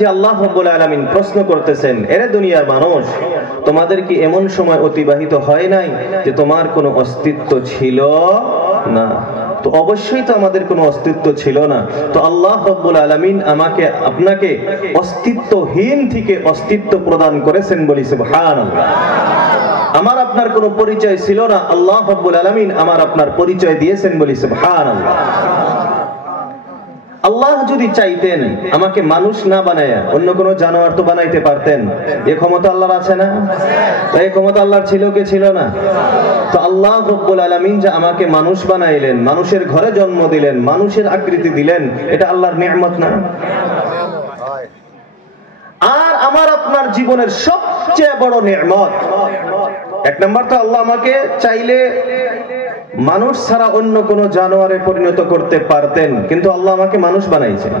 আল্লাহ রাব্বুল আলামিন প্রশ্ন করতেছেন, এরে দুনিয়ার মানুষ, তোমাদের কি এমন সময় অতিবাহিত হয় নাই যে তোমার কোনো অস্তিত্ব ছিল না? তো অবশ্যই তো আমাদের কোনো অস্তিত্ব ছিল না। তো আল্লাহ রাব্বুল আলামিন আমাকে আপনাকে অস্তিত্বহীন থেকে অস্তিত্ব প্রদান করেছেন, বলি সুবহানাল্লাহ। আমার আপনার কোনো পরিচয় ছিল না, আল্লাহ রাব্বুল আলামিন আমার আপনার পরিচয় দিয়েছেন, বলি সুবহানাল্লাহ। আল্লাহ যদি চাইতেন আমাকে মানুষ না বানায়া অন্য কোনো জানোয়ার তো বানাইতে পারতেন। এই ক্ষমতা আল্লাহর আছে না? তো এই ক্ষমতা আল্লাহর ছিল কি ছিল না? তো আল্লাহ রাব্বুল আলামিন যে আমাকে মানুষ বানাইলেন, মানুষের ঘরে জন্ম দিলেন, মানুষের আকৃতি দিলেন, এটা আল্লাহর নিয়ামত না? আর আমার আপনার জীবনের সবচেয়ে বড় নিয়ামত, এক নম্বর তো আল্লাহ আমাকে চাইলে মানুষ ছাড়া অন্য কোন জানোয়ারে পরিণত করতে পারতেন, কিন্তু আল্লাহ আমাকে মানুষ বানাইছেন।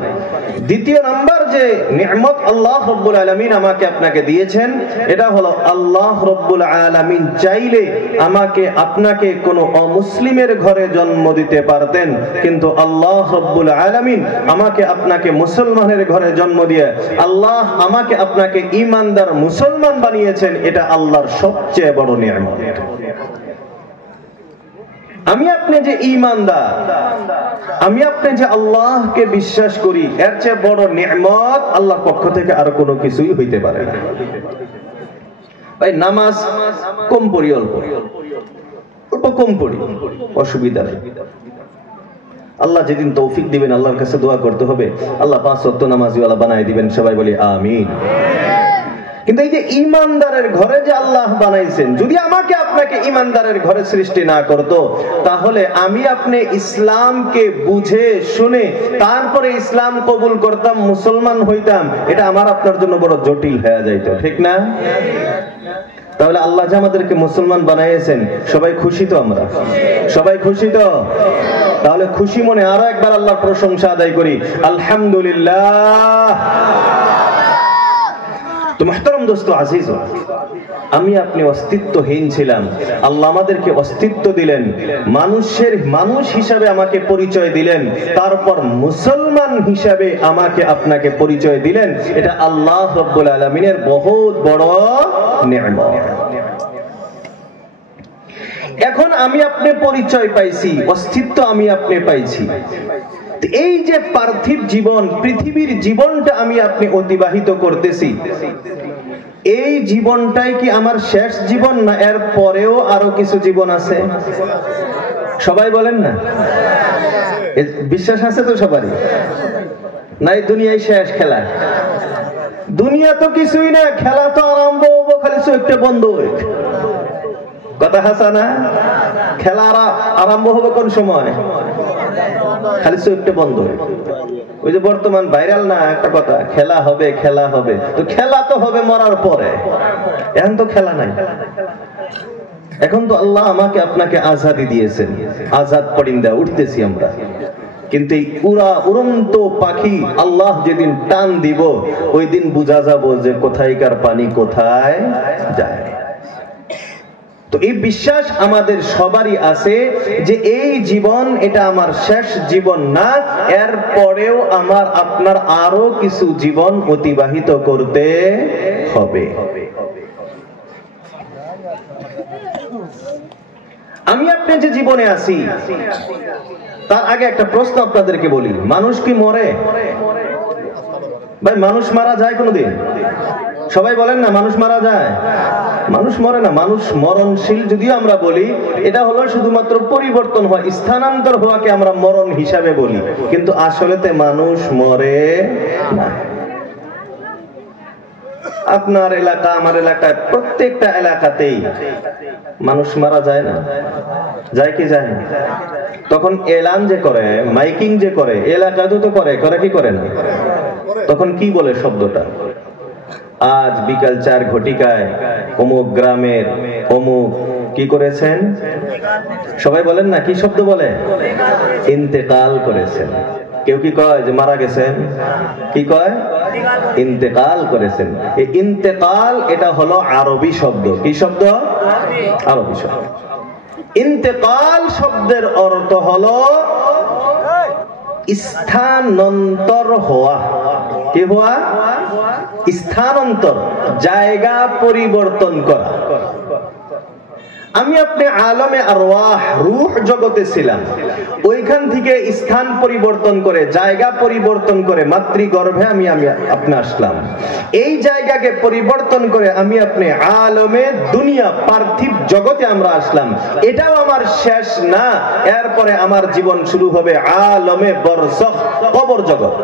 দ্বিতীয় নাম্বার যে নিয়ামত আল্লাহ রাব্বুল আলামিন আমাকে আপনাকে দিয়েছেন, এটা হলো আল্লাহ রাব্বুল আলামিন চাইলে আমাকে আপনাকে কোন অমুসলিমের ঘরে জন্ম দিতে পারতেন, কিন্তু আল্লাহ রাব্বুল আলামিন আমাকে আপনাকে মুসলমানের ঘরে জন্ম দিয়ে আল্লাহ আমাকে আপনাকে ঈমানদার মুসলমান বানিয়েছেন। এটা আল্লাহর সবচেয়ে বড় নিয়ামত। আমি আপনি যে ঈমানদার, আমি আপনি যে আল্লাহকে বিশ্বাস করি, এর চেয়ে বড় নিয়ামত আল্লাহর পক্ষ থেকে আর কোনো কিছুই হইতে পারে না। ভাই নামাজ কম পড়ি, অল্প কম পড়ি, অসুবিধা নেই। আল্লাহ যেদিন তৌফিক দিবেন আল্লাহর কাছে দোয়া করতে হবে, আল্লাহ 5 ওয়াক্ত নামাজীওয়ালা বানায় দিবেন, সবাই বলি আমিন। কিন্তু এই যে ঈমানদারের ঘরে যে আল্লাহ বানাইছেন, যদি আমাকে আপনাকে ঈমানদারের ঘরে সৃষ্টি না করত, তাহলে আমি আপনি ইসলামকে বুঝে শুনে তারপরে ইসলাম কবুল করতাম, মুসলমান হইতাম, এটা আমার আপনার জন্য বড় জটিল হয়ে যাইতো, ঠিক না? তাহলে আল্লাহ যে আমাদেরকে মুসলমান বানাইছেন, সবাই খুশি তো? আমরা সবাই খুশি তো? তাহলে খুশি মনে আরো একবার আল্লাহর প্রশংসা আদায় করি, আলহামদুলিল্লাহ। তো মুহতারাম দোস্ত আজিজ, আমি আপনি অস্তিত্বহীন ছিলাম, আল্লাহ আমাদেরকে অস্তিত্ব দিলেন, মানুষ হিসাবে আমাকে পরিচয় দিলেন, তারপর মুসলমান হিসাবে আমাকে আপনাকে পরিচয় দিলেন। এটা আল্লাহ রাব্বুল আলামিনের বহুত বড় নিয়ামত। এখন আমি আপনি পরিচয় পাইছি, অস্তিত্ব আমি আপনি পাইছি। এই যে পার্থিব জীবন, পৃথিবীর জীবনটা আমি আপনি অতিবাহিত করতেছি, এই জীবনটাই কি আমার শেষ জীবন, না এর পরেও আরো কিছু জীবন আছে? সবাই বলেন না, বিশ্বাস আছে তো সবারই? না এই দুনিয়ায় শেষ খেলা? দুনিয়া তো কিছুই না, খেলা তো আরম্ভ হবো, খালি চোখটা বন্ধ হইক। কথা হাসা না? খেলা আরম্ভ হবে কোন সময়? খালি চোখটা বন্ধ। ওই যে বর্তমান ভাইরাল না একটা কথা, খেলা হবে খেলা হবে, তো খেলা তো হবে মরার পরে, এখন তো খেলা নাই। এখন তো আল্লাহ আমাকে আপনাকে আজাদি দিয়েছেন, আজাদ পরিন্দা উঠতেছি আমরা। কিন্তু এই উড়ন্ত পাখি আল্লাহ যেদিন টান দিব, ওই দিন বুঝা যাব যে কোথায়কার পানি কোথায় যায়। তো এই বিশ্বাস আমাদের সবারই আছে যে এই জীবন এটা আমার শেষ জীবন না, এর পরেও আমার আপনার আরো কিছু জীবন অতিবাহিত করতে হবে। আমি আপনি যে জীবনে আছি, তার আগে একটা প্রশ্ন আপনাদেরকে বলি, মানুষ কি মরে? ভাই মানুষ মারা যায় কোনোদিন? সবাই বলেন না, মানুষ মারা যায়? মানুষ মরে না, মানুষ মরণশীল যদিও আমরা বলি, এটা হলো শুধুমাত্র পরিবর্তন হওয়া, স্থানান্তর হওয়াকে আমরা মরণ হিসাবে বলি, কিন্তু আসলেতে মানুষ মরে না। আপনার এলাকা, আমার এলাকায়, প্রত্যেকটা এলাকাতেই মানুষ মারা যায় না? যায় কি যায় না? তখন এলান যে করে, মাইকিং যে করে, এলাকায় তো করে কি করে না? তখন কি বলে শব্দটা? আজ বিকাল 4 ঘটিকায় অমুক গ্রামের অমুক কি করেছেন? সবাই বলেন না, কি শব্দ বলে? ইন্তেকাল করেছেন। কেউ কি কয় যে মারা গেছেন? কি কয়? ইন্তেকাল করেছেন। এই ইন্তেকাল এটা হলো আরবি শব্দ। কি শব্দ? আরবি শব্দ। ইন্তেকাল শব্দের অর্থ হলো স্থানান্তর হওয়া। কি হওয়া? স্থানান্তর, জায়গা পরিবর্তন করা। আমি আপনি আলমে আরওয়াহ, রূহ জগতে ছিলাম, ওইখান থেকে স্থান পরিবর্তন করে, জায়গা পরিবর্তন করে মাতৃগর্ভে আমি আপনি আসলাম। এই জায়গাকে পরিবর্তন করে আমি আপনি আলমে দুনিয়া, পার্থিব জগতে আমরা আসলাম। এটাও আমার শেষ না, এরপরে আমার জীবন শুরু হবে আলমে বরজখ, কবর জগৎ।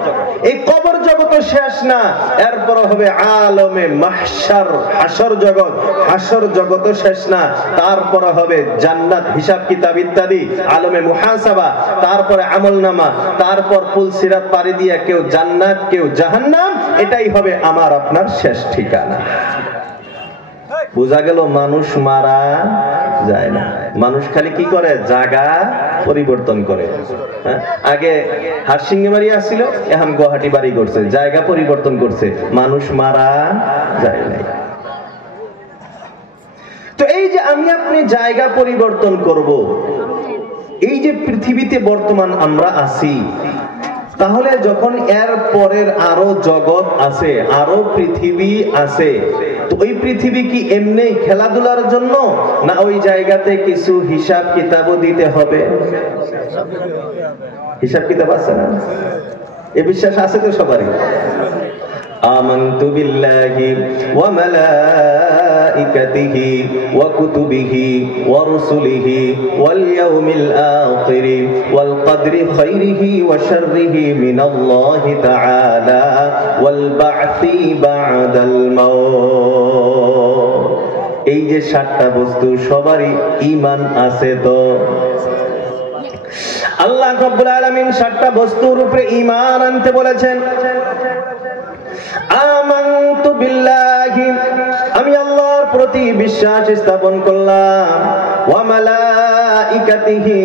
এই কবর জগৎ শেষ না, এরপর হবে আলমে মাহশার, হাসর জগৎ। হাসর জগৎ শেষ না, তারপরে হবে জান্নাত, হিসাব কিতাব ইত্যাদি, আলমে মুহাসাবা, তারপরে আমলনামা, তারপর পুলসিরাত পাড়ি দিয়ে কেউ জান্নাত কেউ জাহান্নাম। এটাই হবে আমার আপনার শেষ ঠিকানা। বোঝা গেল মানুষ মারা যায় না, মানুষ খালি কি করে? জায়গা পরিবর্তন করে। আগে হারসিংহাবাড়ি আসছিল, এখন গুয়াহাটি বাড়ি করছে, জায়গা পরিবর্তন করছে, মানুষ মারা যায় নাই। তো এই যে আমি আপনি জায়গা পরিবর্তন করব, এই যে পৃথিবীতে বর্তমান আমরা আছি, তাহলে যখন এর পরের আরো জগৎ আছে, আরো পৃথিবী আছে, তো ওই পৃথিবী কি এমনি খেলাধুলার জন্য, না ওই জায়গাতে কিছু হিসাব কিতাবও দিতে হবে? হিসাব কিতাব আছে না? এ বিশ্বাস আছে তো সবারই? আমানতু বিল্লাহি ওয়া মালাইকাতিহি ওয়া কুতুবিহি ওয়া রুসুলিহি ওয়াল ইয়াউমিল আখির ওয়াল কদরি খাইরিহি ওয়া শাররিহি মিনাল্লাহি তাআলা ওয়াল বা'সি বা'দাল মাউত। এই যে সাতটা বস্তু, সবারই ঈমান আছে তো? আল্লাহ রাব্বুল আলামিন সাতটা বস্তুর উপরে ঈমান আনতে বলেছেন। আমানতু বিল্লাহি, আমি আল্লাহর প্রতি বিশ্বাস স্থাপন করলাম। ওয়া মালাইকাতিহি,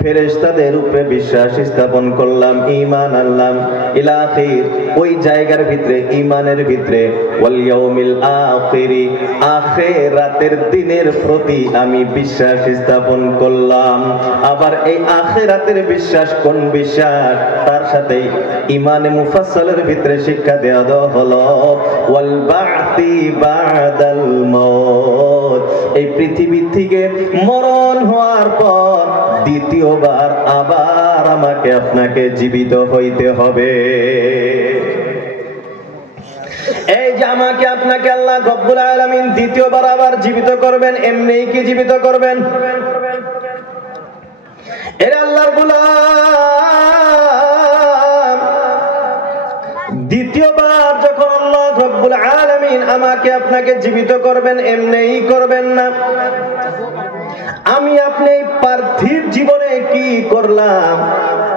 ফেরেশতাদের উপরে বিশ্বাস স্থাপন করলাম, ঈমান আনলাম। ইলা আখির, ওই জায়গার ভিতরে, ঈমানের ভিতরে, ওয়াল ইয়াউমিল আখির, আখিরাতের দিনের প্রতি আমি বিশ্বাস স্থাপন করলাম। আবার এই আখিরাতের বিশ্বাস কোন বিশ্বাস? তার সাথে ঈমানে মুফাসসালের ভিতরে শিক্ষা দেওয়া হলো ওয়াল বা'সি বা'দাল মাউত, এই পৃথিবী থেকে মরণ হওয়ার পর দ্বিতীয়বার আবার আমাকে আপনাকে জীবিত হইতে হবে। এই যে আমাকে আপনাকে আল্লাহ রব্বুল আলামিন দ্বিতীয়বার আবার জীবিত করবেন, এমনিই কি জীবিত করবেন? এর আল্লাহর গোলাম, দ্বিতীয়বার যখন আল্লাহ রব্বুল আলামিন আমাকে আপনাকে জীবিত করবেন, এমনিই করবেন না। আমি আপনি পার্থিব জীবনে কি করলাম,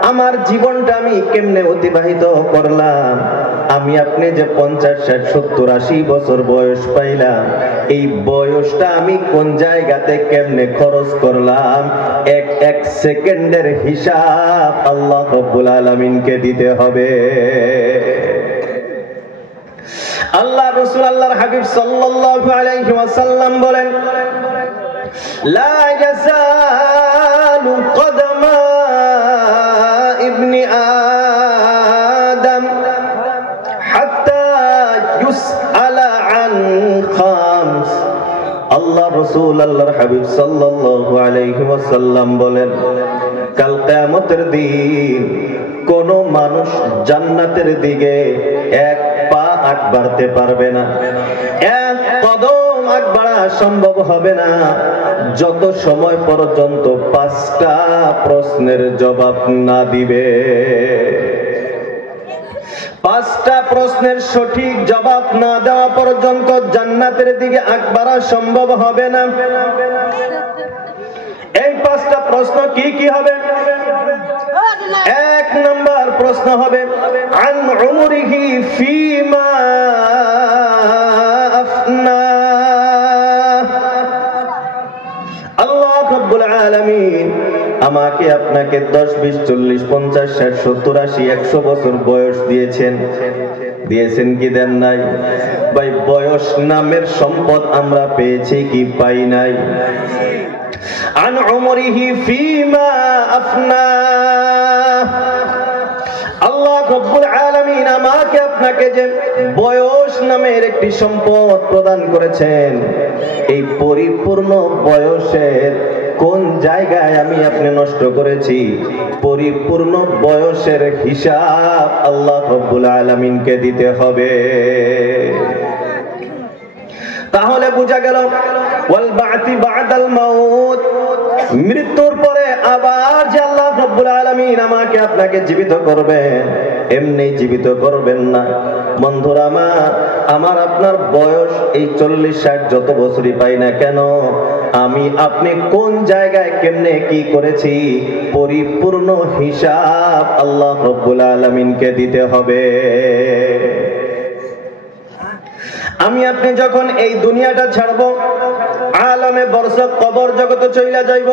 আমার জীবনটা আমি কেমনে অতিবাহিত করলাম, আমি আপনি যে 50, 60, 70, 80 বছর বয়স পাইলাম, এই বয়সটা আমি কোন জায়গাতে কেমনে খরচ করলাম, এক এক সেকেন্ডের হিসাব আল্লাহ রাব্বুল আলামিনকে দিতে হবে। আল্লাহ রাসূল, আল্লাহর হাবিব সাল্লাল্লাহু আলাইহি ওয়াসাল্লাম বলেন, লা ইয়াজালু কদমা ইবনি আদম হাত্তা ইউসআলা আন খামস। আল্লাহ রাসূল, আল্লাহর হাবিব সাল্লাল্লাহু আলাইহি ওয়াসাল্লাম বলেন, কাল কিয়ামতের দিন কোন মানুষ জান্নাতের দিকে এক পা আগ বাড়তে পারবে না, এক কদম আগ বাড়া সম্ভব হবে না, যত সময় পর্যন্ত 5টা প্রশ্নের জবাব না দিবে। 5টা প্রশ্নের সঠিক জবাব না দেওয়া পর্যন্ত জান্নাতের দিকে আগ বাড়া সম্ভব হবে না। এই 5টা প্রশ্ন কি কি হবে? 1 নম্বর প্রশ্ন হবে আন উমরিহি ফিমা আফনা। আল্লাহ রাব্বুল আলামিন আমাকে আপনাকে 10, 20, 40, 50, 60, 70, 80, 100 বছর বয়স দিয়েছেন। দিয়েছেন কি দেন নাই? ভাই, বয়স নামের সম্পদ আমরা পেয়েছি কি পাই নাই? আন উমরিহি ফিমা আফনা। আল্লাহ রাব্বুল আলামিন আমাকে আপনাকে যে বয়স নামের একটি সম্পদ প্রদান করেছেন, এই পরিপূর্ণ বয়সের কোন জায়গায় আমি আপনি নষ্ট করেছি, পরিপূর্ণ বয়সের হিসাব আল্লাহ রাব্বুল আলামিনকে দিতে হবে। তাহলে বোঝা গেল ওয়াল বা'তি বা'দাল মাউত, মৃত্যুর পরে আবার যে আল্লাহ রাব্বুল আলামিন আমাকে আপনাকে জীবিত করবেন, এমনি জীবিত করবেন না। বন্ধুরা আমার আপনার বয়স এই 40-60 যত বছরই পাই না কেন, আমি আপনি কোন জায়গায় কেমনে কি করেছি, পরিপূর্ণ হিসাব আল্লাহ রাব্বুল আলামিনকে দিতে হবে। আমি আপনি যখন এই দুনিয়াটা ছাড়বো, আলমে বরজখ কবর জগতে চইলা যাইব।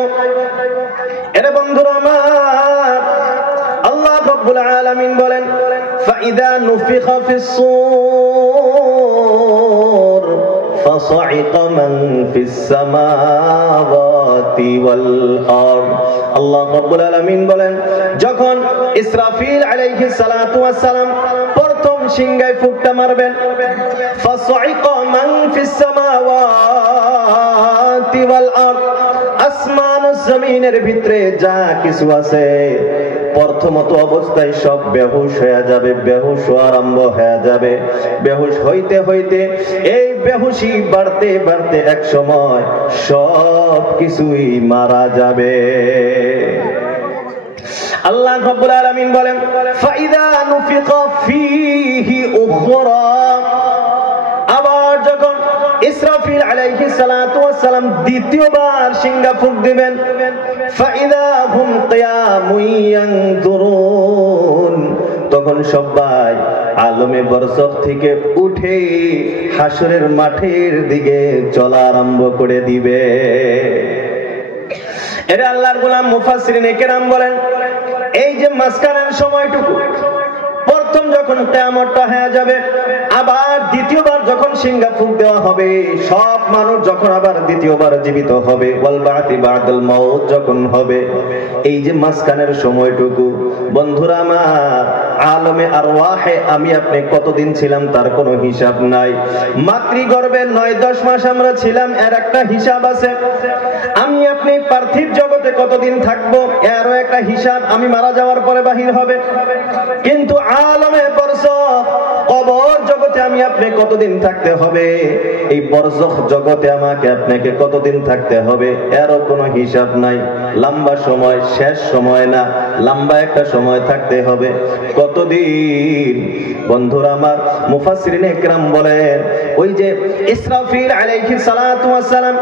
এরে বন্ধুরা আমার, আল্লাহ রাব্বুল আলামিন বলেন ফাইদা নুফিখা ফিস-সূর ফাসাইকা মান ফিস-সামাওয়াতি ওয়াল আরদ। আল্লাহ রাব্বুল আলামিন বলেন যখন ইসরাফিল আলাইহিস সালাতু ওয়াস সালাম প্রথম সিংহায় ফুঁকটা মারবেন, ফাসাইকা মান ফিস-সামাওয়াতি ওয়াল আরদ, আসমান ও জমিনের ভিতরে যা কিছু আছে প্রথমত অবস্থায় সব বেহুশ হয়ে যাবে, বেহুশ আরম্ভ হয়ে যাবে। বেহুশ হইতে হইতে এই বেহুশি বাড়তে বাড়তে এক সময় সব কিছুই মারা যাবে। আল্লাহ রাব্বুল আলামিন বলেন ফাইদা নুফিকা ফীহি উখরা, আবার যখন ইসরাফিল আলাইহিস সালাতু ওয়াস সালাম দ্বিতীয়বার সিংহা ফুঁক দিবেন, ফাইদা হুম কিয়ামুন ইয়ানজুরুন, তখন সবাই আলমে বরজখ থেকে উঠে হাসরের মাঠের দিকে চলা আরম্ভ করে দিবে। এর আল্লাহর গোলাম মুফাসসিরিনে কেরাম বলেন এই যে মাঝখানের সময়টুকু, প্রথম যখন কিয়ামতটা হয়ে যাবে, আবার দ্বিতীয়বার যখন সিংহা ফুঁক দেওয়া হবে, সব মানুষ যখন আবার দ্বিতীয়বার জীবিত হবে, ওয়াল বা'তি বা'দাল মাউত যখন হবে, এই যে মাঝখানের সময়টুকু বন্ধুরা আমার, আলমে আরওয়াহে আমি আপনি কতদিন ছিলাম তার কোনো হিসাব নাই। মাতৃগর্ভে 9-10 মাস আমরা ছিলাম, এর একটা হিসাব আছে। আমি আপনি পার্থিব জগতে কতদিন থাকবো, এরও একটা হিসাব আমি মারা যাওয়ার পরে বাহির হবে। কিন্তু আলমে বরজখ কবর জগতে আমি আপনি কতদিন থাকতে হবে, এই বরজখ জগতে আমাকে আপনাকে কতদিন থাকতে হবে, এরও কোনো হিসাব নাই। লম্বা সময়, শেষ সময় না, লম্বা একটা সময় থাকতে হবে। কতদিন বন্ধুরা আমার, মুফাসসিরিনে কেরাম বলেন ওই যে ইসরাফিল আলাইহিস সালাতু ওয়াস সালাম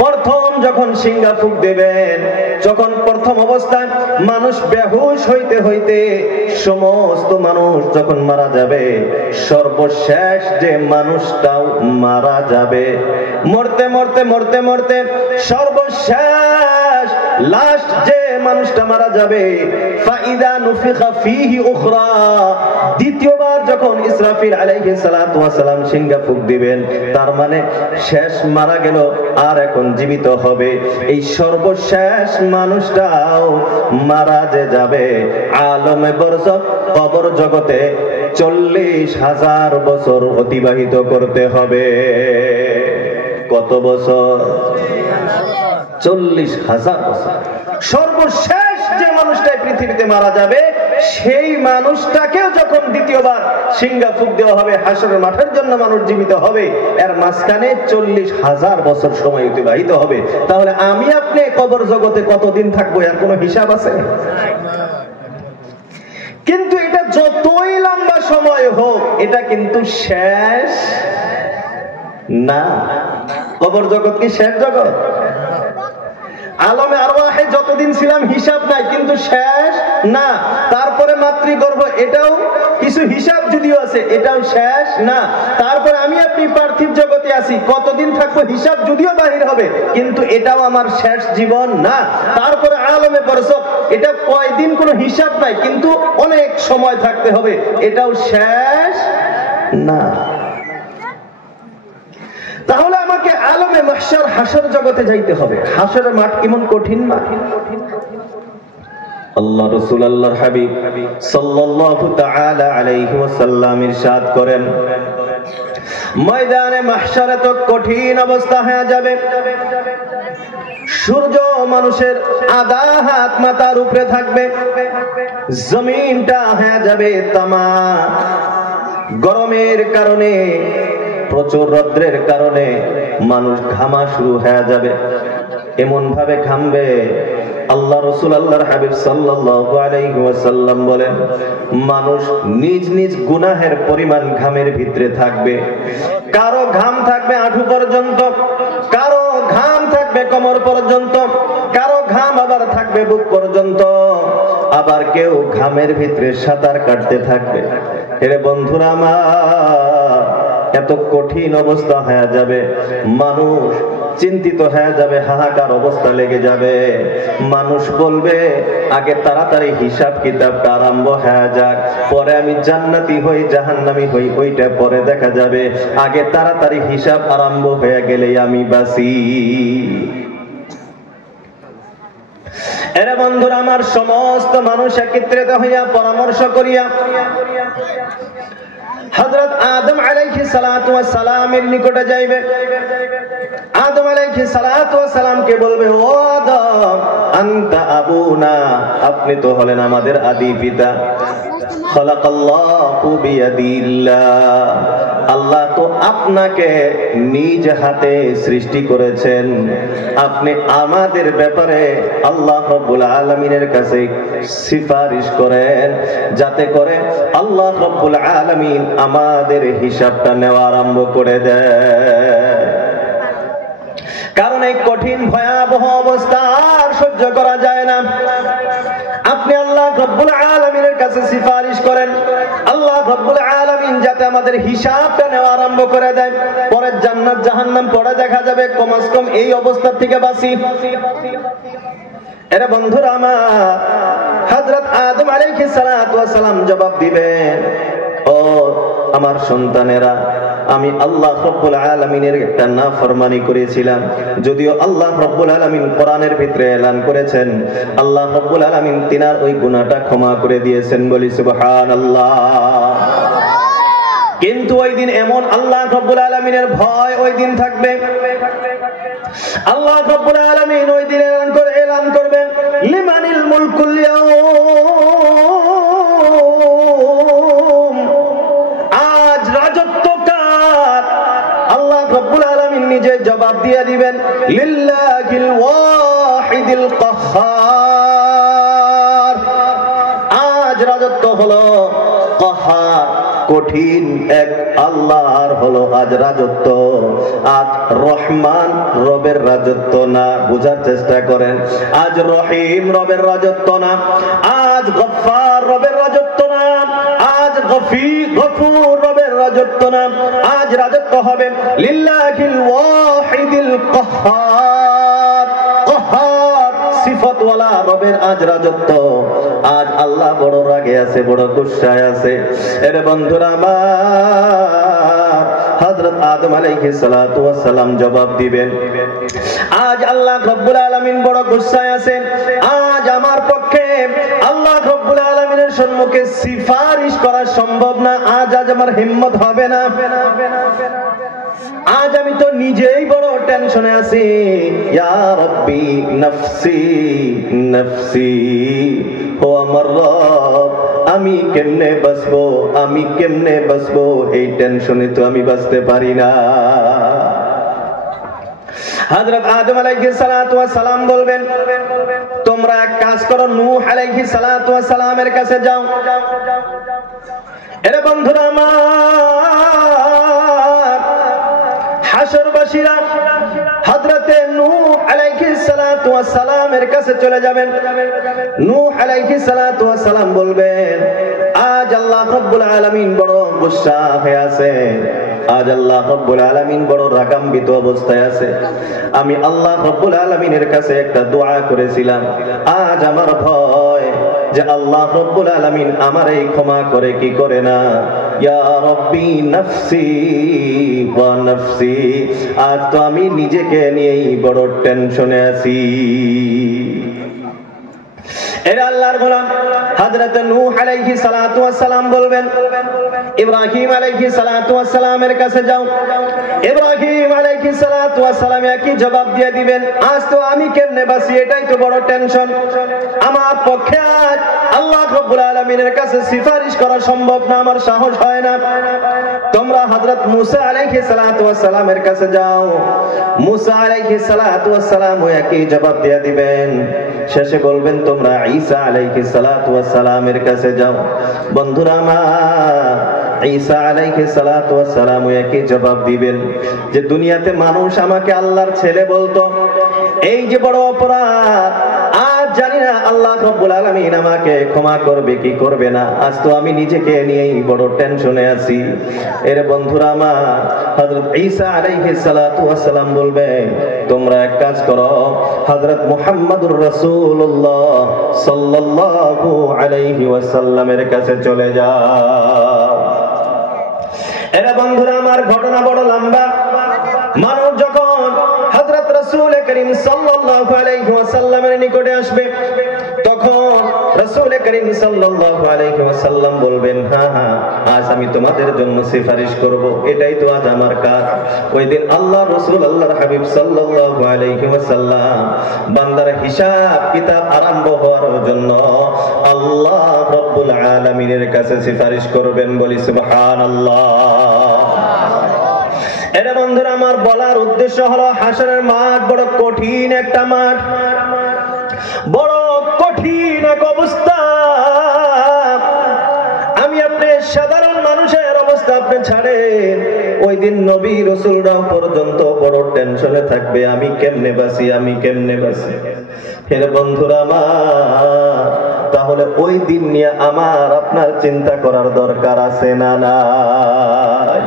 প্রথম যখন সিংহা ফুঁক দেবেন, যখন প্রথম অবস্থায় মানুষ বেহুশ হইতে হইতে সমস্ত মানুষ যখন মারা যাবে, সর্বশেষ যে মানুষটাও মারা যাবে, মরতে মরতে মরতে মরতে সর্বশেষ লাস্ট যে মানুষটা মারা যাবে, ফাইদা নুফিখা ফীহি উখরা, দ্বিতীয়বার যখন ইসরাফিল আলাইহিস সালাতু ওয়াস সালাম সিংহা ফুঁক দিবেন, তার মানে শেষ মারা গেল, আর এখন জীবিত হবে। এই সর্বশেষ মানুষটাও মারা যে যাবে, আলমে বরজখ কবর জগতে 40,000 বছর অতিবাহিত করতে হবে। কত বছর? 40,000 বছর। সর্বশেষ যে মানুষটা পৃথিবীতে মারা যাবে, সেই মানুষটাকেও যখন দ্বিতীয়বার সিংহা ফুঁক দেওয়া হবে, হাসরের মাঠের জন্য মানুষ জীবিত হবে, এর মাঝখানে 40,000 বছর সময় অতিবাহিত হবে। তাহলে আমি আপনি কবর জগতে কতদিন থাকবো, এর কোনো হিসাব আছে? কিন্তু এটা যতই লম্বা সময় হোক, এটা কিন্তু শেষ না। কবর জগৎ কি শেষ জগৎ? আলমে আরওয়াহে যতদিন ছিলাম হিসাব নাই, কিন্তু শেষ না। তারপরে মাতৃগর্ভ, এটাও কিছু হিসাব যদিও আছে, এটাও শেষ না। তারপরে আমি আপনি পার্থিব জগতে আছি, কতদিন থাকবো হিসাব যদিও বাহির হবে, কিন্তু এটাও আমার শেষ জীবন না। তারপরে আলমে বরজখ, এটা কয়দিন কোনো হিসাব নাই, কিন্তু অনেক সময় থাকতে হবে, এটাও শেষ না। তাহলে আমাকে আলমে মাহশার হাসর জগতে যাইতে হবে। হাসরের মাঠ কেমন কঠিন মাঠ! আল্লাহ রাসূল আল্লাহর হাবিব সাল্লাল্লাহু তাআলা আলাইহি ওয়াসাল্লাম ইরশাদ করেন, ময়দানে মাহশারে তো কঠিন অবস্থা হয়ে যাবে। সূর্য মানুষের আধা হাত মাথার উপরে থাকবে, জমিনটা হয়ে যাবে তামা। গরমের কারণে, প্রচুর রৌদ্রের কারণে মানুষ ঘামা শুরু হয়ে যাবে। এমন ভাবে ঘামবে, আল্লাহ রাসূল আল্লাহর হাবিব সাল্লাল্লাহু আলাইহি ওয়াসাল্লাম বলেন, মানুষ নিজ নিজ গুনাহের পরিমাণ ঘামের ভিতরে থাকবে। কারো ঘাম থাকবে হাঁটু পর্যন্ত, কারো ঘাম থাকবে কোমর পর্যন্ত, কারো ঘাম আবার থাকবে বুক পর্যন্ত, আবার কেউ ঘামের ভিতরে সাঁতার কাটতে থাকবে। এরে বন্ধুরা আমার, এত কঠিন অবস্থা হয়ে যাবে, মানুষ চিন্তিত হয়ে যাবে, হাহাকার অবস্থা লেগে যাবে। মানুষ বলবে, আগে তাড়াতাড়ি হিসাব কিতাবটা আরম্ভ হয়ে যাক, পরে আমি জান্নাতি হই জাহান্নামী হই ওইটা পরে দেখা যাবে। আগে তাড়াতাড়ি হিসাব আরম্ভ হয়ে গেলেই আমি বাঁচি। এরে বন্ধুরা আমার, সমস্ত মানুষ একত্রিত হইয়া পরামর্শ করিয়া হযরত আদম আলাইহিস সালাতু ওয়াস সালামের নিকটে যাইবে। আদম আলাইহিস সালাতু ওয়াস সালামকে বলবে, ও আদম, আনতা আবুনা, আপনি তো হলেন আমাদের আদি পিতা। খালাকাল্লাহু বিয়াদিল্লাহ, আল্লাহ তো আপনাকে নিজ হাতে সৃষ্টি করেছেন। আপনি আমাদের ব্যাপারে আল্লাহ রাব্বুল আলামিনের কাছে সিফারিশ করেন, যাতে করে আল্লাহ রাব্বুল আলামিন আমাদের হিসাবটা নেওয়া আরম্ভ করে দেয়। কারণ এই কঠিন ভয়াবহ অবস্থা আর সহ্য করা যায় না। আপনি আল্লাহ রাব্বুল আলামিনের কাছে সিফারিশ করেন, আল্লাহ রাব্বুল আলামিন যাতে আমাদের হিসাবটা নেওয়া আরম্ভ করে দেয়, পরে জান্নাত জাহান্নাম পরে দেখা যাবে, কমস কম এই অবস্থা থেকে বাঁচি। এরা বন্ধুরা আমার, হযরত আদম আলাইহিস সালাতু ওয়াস সালাম জবাব দিবেন, ও আমার সন্তানেরা, আমি আল্লাহ রাব্বুল আলামিনের একটা নাফরমানি করেছিলাম। যদিও আল্লাহ রাব্বুল আলামিন কোরআনের ভিতরে এলান করেছেন, আল্লাহ রাব্বুল আলামিন তিনার ওই গুনাহটা ক্ষমা করে দিয়েছেন, বলি সুবহানাল্লাহ। কিন্তু ওই দিন এমন আল্লাহ রাব্বুল আলামিনের ভয় ওই দিন থাকবে। আল্লাহ রাব্বুল আলামিন ওই দিন এলান করবেন, লিমানিল মুলকুল ইয়াউম, আজ রাজত্ব কার? আল্লাহ রাব্বুল আলামিন নিজে জবাব দিয়ে দিবেন, লিল্লাহিল ওয়াহিদিল কাহ্হার, আজ রাজত্ব হলো কাহ্হার, কঠিন এক আল্লাহর হলো আজ রাজত্ব। আজ রহমান রবের রাজত্ব না, বুঝার চেষ্টা করেন। আজ রহিম রবের রাজত্ব না, আজ গফফার রবের রাজত্ব না, আজ গফুর রবের রাজত্ব না, আজ রাজত্ব হবে লিল্লাহিল ওয়াহিদিল কাহ্হার, কাহ্হার সিফাতওয়ালা রবের আজ রাজত্ব। আজ আল্লাহ বড় রাগে আছে, বড় গুসায় আছে। এর বন্ধুরা আমার, হযরত আদম আলাইহিস সালাতু ওয়াস সালাম জবাব দিবেন, আজ আল্লাহ রাব্বুল আলামিন বড় গুসায় আছে। আজ আমার পক্ষে আল্লাহ রাব্বুল আলামিনের সম্মুখে সিফারিশ করা সম্ভব না। আজ আমার হিম্মত হবে না। আজ আমি তো নিজেই বড় টেনশনে আছি। ইয়া রাব্বি নফসি নফসি, ও আমার রব, আমি কেমনে বাঁচবো, আমি কেমনে বাঁচবো, এই টেনশনে তো আমি বাঁচতে পারি না। হযরত আদম আলাইহিস সালাতু ওয়াস সালাম বলবেন, তোমরা এক কাজ করো, নূহ আলাইহিস সালাতু ওয়াস সালামের কাছে যাও। এরে বন্ধুরা আমার, হাশরবাসীরা হযরতে নূহ আলাইহিস সালাতু ওয়াস সালামের কাছে চলে যাবেন। নূহ আলাইহিস সালাতু ওয়াস সালাম বলবেন, আজ আল্লাহ রাব্বুল আলামিন বড় গুসা হয়ে আছে, আজ আল্লাহ রাব্বুল আলামিন বড় রাগান্বিত অবস্থায় আছে। আমি আল্লাহ রাব্বুল আলামিনের কাছে একটা দোয়া করেছিলাম। আজ আমার ভয় যে আল্লাহ রাব্বুল আলামিন আমারে ক্ষমা করে কি করে না। ইয়া রাব্বি নফসি ওয়া নফসি, আজ তো আমি নিজেকে নিয়েই বড় টেনশনে আছি। এরা আল্লাহর গোলাম হযরত নূহ আলাইহিস সালাতু ওয়াস সালাম বলবেন ইব্রাহিম আলাইহিস সালাতু ওয়াস সালামের কাছে যাও। ইব্রাহিম আলাইহিস সালাতু ওয়াস সালাম কি জবাব দিয়ে দিবেন, আজ তো আমি কেমনে বাঁচি, এটাই তো বড় টেনশন। আমার পক্ষে আজ আল্লাহ রাব্বুল আলামিনের কাছে সুপারিশ করা সম্ভব না, আমার সাহস হয় না। তোমরা হযরত মুসা আলাইহিস সালাতু ওয়াস সালামের কাছে যাও। মুসা আলাইহিস সালাতু ওয়াস সালাম একই জবাব দিয়ে দিবেন। শেষে বলবেন তোমরা ঈসা আলাইহিস সালাতু ওয়াস সালামের কাছে যাও। বন্ধুরা আমার, ঈসা আলাইহিস সালাতু ওয়াস সালাম একই জবাব দিবেন যে দুনিয়াতে মানুষ আমাকে আল্লাহর ছেলে বলতো, এই যে বড় অপরাধ, আজ জানি না আল্লাহ রাব্বুল আলামিন আমাকে ক্ষমা করবে কি করবে না। আজ তো আমি নিজেকে নিয়েই বড় টেনশনে আছি। এর বন্ধুরা আমার, হযরত ঈসা আলাইহিস সালাতু ওয়াস সালাম বলবে তোমরা এক কাজ করো, হযরত মুহাম্মদুর রাসূলুল্লাহ সাল্লাল্লাহু আলাইহি ওয়াসাল্লামের কাছে চলে যাও। এরা বন্ধুরা আমার, ঘটনা বড় লম্বা। মানুষ যখন হযরত রাসূল করিম সাল্লাল্লাহু আলাইহি ওয়াসাল্লামের নিকটে আসবে, তখন রাসূল করিম সাল্লাল্লাহু আলাইহি ওয়াসাল্লাম বলবেন, হ্যাঁ হ্যাঁ, আজ আমি তোমাদের জন্য সুপারিশ করব, এটাই তো আজ আমার কাজ। ওই দিন আল্লাহ রাসূল আল্লাহর হাবিব সাল্লাল্লাহু আলাইহি ওয়াসাল্লাম বান্দার হিসাব কিতাব আরম্ভ হওয়ার জন্য আল্লাহ রাব্বুল আলামিনের কাছে সুপারিশ করবেন। বলি সুবহানাল্লাহ। এটা বন্ধুরা আমার, বলার উদ্দেশ্য হলো হাসরের মাঠ বড় কঠিন একটা মাঠ, বড় কঠিন এক অবস্থা। আমি আপনি সাধারণ মানুষের অবস্থা আপনি ছাড়েন, ওই দিন নবী রাসূলরাও পর্যন্ত বড় টেনশনে থাকবে, আমি কেমনে বাঁচি, আমি কেমনে বাঁচি। এর বন্ধুরা আমার, তাহলে ওই দিন নিয়ে আমার আপনার চিন্তা করার দরকার আছে না নাই?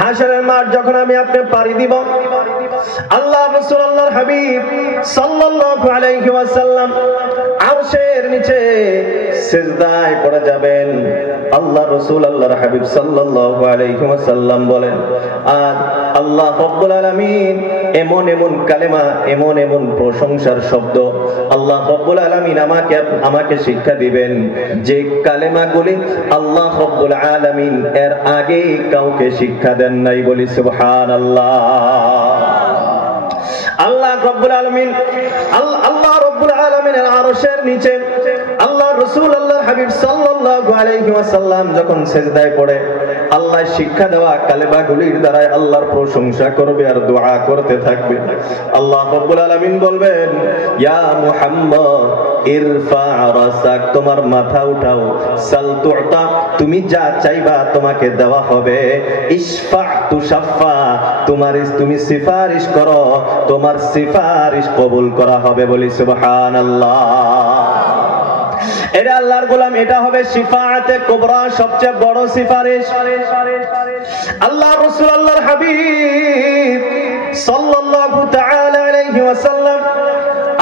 হাসরের মাঠ যখন আমি আপনি পাড়ি দিব, আল্লাহ রাসূল আল্লাহর হাবিব সাল্লাল্লাহু আলাইহি ওয়াসাল্লাম আরশের নিচে সিজদায় পড়ে যাবেন। আল্লাহ রাসূল আল্লাহর হাবিব সাল্লাল্লাহু আলাইহি ওয়াসাল্লাম বলেন, আর আল্লাহ রাব্বুল আলামিন এমন এমন কালেমা, এমন এমন প্রশংসার শব্দ আল্লাহ রাব্বুল আলামিন আমাকে শিক্ষা দিবেন, যে কালেমাগুলি আল্লাহ রাব্বুল আলামিন এর আগে কাউকে শিক্ষা দেন নাই। বলি সুবহানাল্লাহ। আল্লাহ রাব্বুল আলামিন আল্লাহ রাব্বুল আলামিনের আরশের নিচে আল্লাহ রাসূল আল্লাহর হাবিব সাল্লাল্লাহু আলাইহি ওয়াসাল্লাম যখন সিজদায় পড়ে আল্লাহ শিক্ষা দেওয়া কালেমাগুলির দ্বারা আল্লাহর প্রশংসা করবে আর দোয়া করতে থাকবে। আল্লাহ রাব্বুল আলামিন বলবেন, ইয়া মুহাম্মদ ইরফা রাসাক, তোমার মাথা উঠাও, সাল তুতা, তুমি যা চাইবা তোমাকে দেওয়া হবে, ইশফা তুশাফা, তুমি সিফারিশ করো, তোমার সিফারিশ কবুল করা হবে। বলি সুবহানাল্লাহ। এটা আল্লাহর গোলাম, এটা হবে শিফাআতে কুবরা, সবচেয়ে বড় সিফারিশ। আল্লাহ রাসূল আল্লাহর হাবিব সাল্লাল্লাহু তাআলা আলাইহি ওয়াসাল্লাম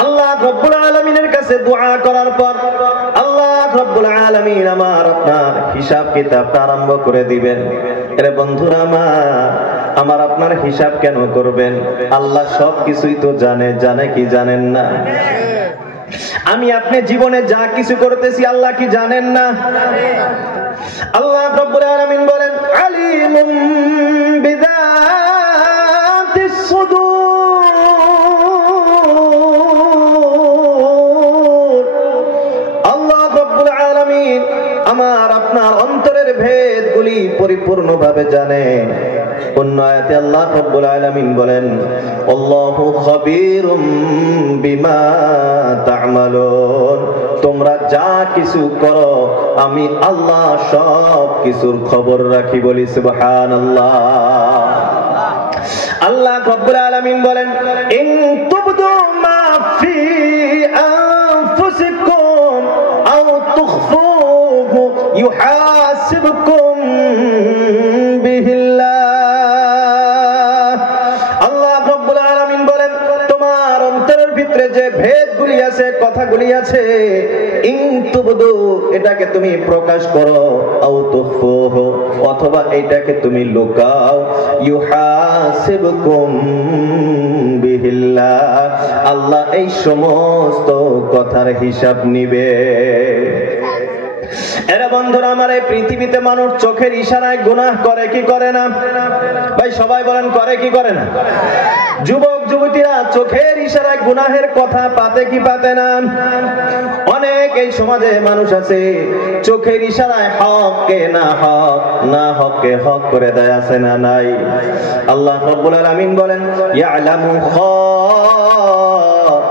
আল্লাহ রাব্বুল আলামিনের কাছে দোয়া করার পর আল্লাহ রাব্বুল আলামিন আমার আপনার হিসাব কিতাব আরম্ভ করে দিবেন। এর বন্ধুরা আমার আপনার হিসাব কেন করবেন? আল্লাহ সব কিছুই তো জানে কি জানেন না? আমি আপনি জীবনে যা কিছু করতেছি আল্লাহ কি জানেন না? আল্লাহ রাব্বুল আলামিন বলেন, আলিমুম বিযাতিস সুদূর। আল্লাহ রাব্বুল আলামিন আমার আপনার অন্তরের ভেদগুলি পরিপূর্ণভাবে জানে। অন্য আয়াতে আল্লাহ রাব্বুল আলামিন বলেন, আল্লাহু খাবীরুম বিমা তা'মালুন, তোমরা যা কিছু করো আমি আল্লাহ সব কিছুর খবর রাখি। বলি সুবহানাল্লাহ। আল্লাহ রাব্বুল আলামিন বলেন, ইন তুবদু মা ফি আনফুসিকুম আও তুখফুহু ইউহাসিবকুম বিহিল্লাহ। আল্লাহ রাব্বুল আলামিন বলেন, তোমার অন্তরের ভিতরে যে ভেদগুলি আছে, কথাগুলি আছে, ইন তুবদু, এটাকে তুমি প্রকাশ করো, আও তুখফুহু, অথবা এটাকে তুমি লুকাও, ইউহাসিবকুম বিহিল্লাহ, আল্লাহ এই সমস্ত কথার হিসাব নিবে। এরা বন্ধুরা আমার, এই পৃথিবীতে মানুষ চোখের ইশারায় গুনাহ করে কি করে না? ভাই সবাই বলেন, করে কি করে না? যুবক যুবতীরা চোখের ইশারায় গুনাহের কথা পাতে কি পাতে না? অনেক এই সমাজে মানুষ আছে চোখের ইশারায় হককে না হক, না হককে হক করে দেয়, আছে না নাই? আল্লাহ রাব্বুল আলামিন বলেন, ইয়ালামু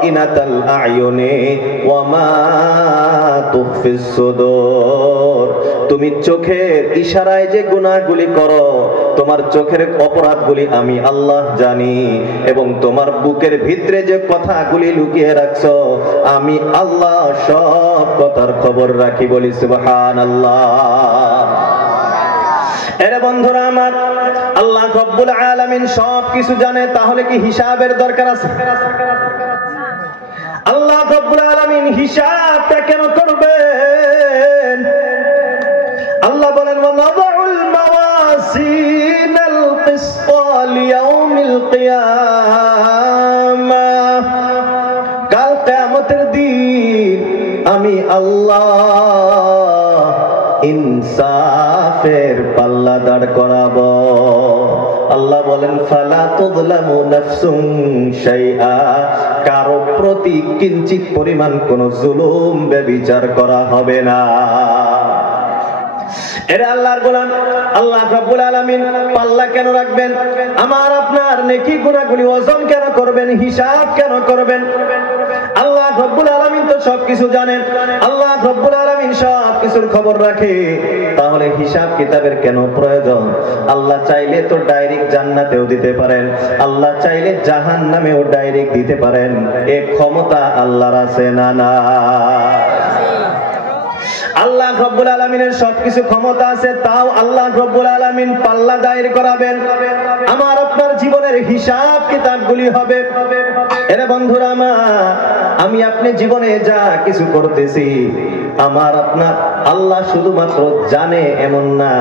খাইনাতাল আয়ুনি ওয়া মা তুখফিস সুদূর। তুমি চোখের ইশারায় যে গুনাহগুলি করো, তোমার চোখের অপরাধগুলি আমি আল্লাহ জানি, এবং তোমার বুকের ভিতরে যে কথাগুলি লুকিয়ে রাখছো আমি আল্লাহ সব কথার খবর রাখি। বলি সুবহানাল্লাহ। এরে বন্ধুরা আমার, আল্লাহ রাব্বুল আলামিন সব কিছু জানে, তাহলে কি হিসাবের দরকার আছে? আল্লাহ রাব্বুল আলামিন হিসাবটা কেন করবেন? আল্লাহ বলেন, ওয়ানাদাউল মাওয়াসিনাল কিসতা লিয়াউমিল কিয়ামাহ, কাল কিয়ামতের দিন আমি আল্লাহ ইনসাফের পাল্লা দাঁড় করাবো। আল্লাহ বলেন, ফালা তুযলামু নাফসুন শাইআ, কারো প্রতি কিঞ্চিত পরিমাণ কোন জুলুম ব্যভিচার করা হবে না। এরা আল্লাহর গোলাম, আল্লাহ রাব্বুল আলামিন পাল্লা কেন রাখবেন? আমার আপনার নেকি গুনাহগুলি ওজন কেন করবেন? হিসাব কেন করবেন? আল্লাহ রাব্বুল আলামিন তো সবকিছু জানেন, আল্লাহ রাব্বুল আলামিন সবকিছুর খবর রাখে, তাহলে হিসাব কিতাবের কেন প্রয়োজন? আল্লাহ চাইলে তো ডাইরেক্ট জান্নাতেও দিতে পারেন, আল্লাহ চাইলে জাহান্নামেও ডাইরেক্ট দিতে পারেন। এই ক্ষমতা আল্লাহর আছে না না? আল্লাহ রাব্বুল আলামিনের সবকিছু ক্ষমতা আছে, তাও আল্লাহ রাব্বুল আলামিন পাল্লা দায়ের করাবেন, আমার আপনার জীবনের হিসাব কিতাবগুলি হবে। এরে বন্ধুরা আমার, আমি আপনি জীবনে যা কিছু করতেছি আমার আপনার আল্লাহ শুধুমাত্র জানে এমন না,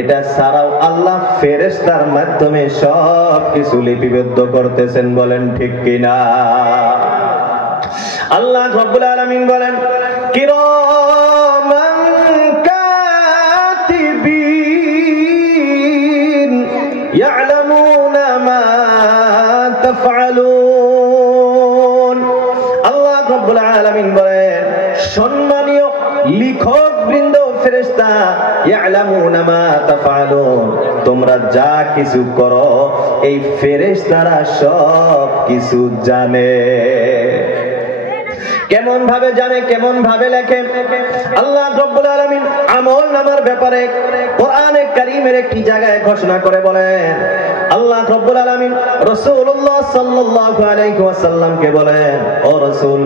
এটা ছাড়াও আল্লাহ ফেরেশতার মাধ্যমে সব কিছু লিপিবদ্ধ করতেছেন। বলেন ঠিক কিনা? আল্লাহ রাব্বুল আলামিন বলেন, কিরামান কাতিবিন ইয়ালামুনা মা তাফআলুন। আল্লাহ রাব্বুল আলামিন বলেন, সম্মানীয় লিখক বৃন্দ ফেরেশতা, ইয়ালামুনা মা তাফআলুন, তোমরা যা কিছু করো এই ফেরেশতারা সব কিছু জানে। কেমন ভাবে জানে, কেমন ভাবে লেখে? আল্লাহ রাব্বুল আলামিন আমলনামার ব্যাপারে কোরআনে কারীমের একটি জায়গায় ঘোষণা করে বলেন, আল্লাহ রাব্বুল আলামিন রাসূলুল্লাহ সাল্লাল্লাহু আলাইহি ওয়াসাল্লামকে বলেন, ও রাসূল,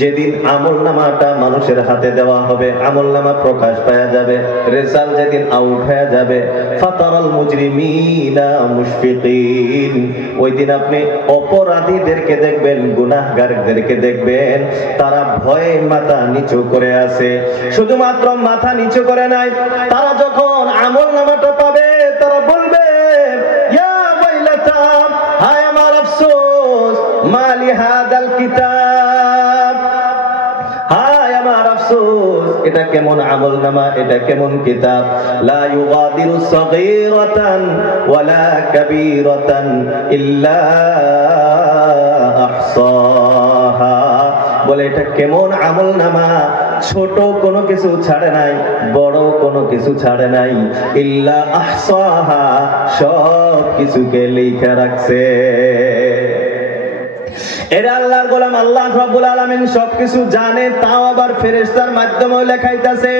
যেদিন আমলনামাটা মানুষের হাতে দেওয়া হবে, আমলনামা প্রকাশ পাওয়া যাবে, রেজাল্ট যেদিন আউট হয়ে যাবে, ফাতারাল মুজরিমিনা মুশফিকিন, ওই দিন আপনি অপরাধীদেরকে দেখবেন, গুনাহগারদেরকে দেখবেন, তারা ভয়ে মাথা নিচু করে আছে। শুধুমাত্র মাথা নিচু করে নাই, তারা যখন আমলনামাটা পাবে তারা বলবে, ইয়া ওয়াইলাতা, হায় আমার আফসোস, মালি হাদাল কিতাব, হায় আমার আফসোস, এটা কেমন আমলনামা, এটা কেমন কিতাব, লা ইউগাদিরু সাগীরাতান ওয়ালা কাবীরাতান ইল্লা আহসাহা, বলে এটা কেমন আমলনামা, ছোট কোনো কিছু ছাড়ে নাই, বড় কোনো কিছু ছাড়ে নাই, ইল্লা আহসাহা, সব কিছুকে লিখে রাখছে। এরা আল্লাহর গোলাম, আল্লাহ রাব্বুল আলামিন সবকিছু জানে, তাও আবার ফেরেশতার মাধ্যমে লেখাইতেছে।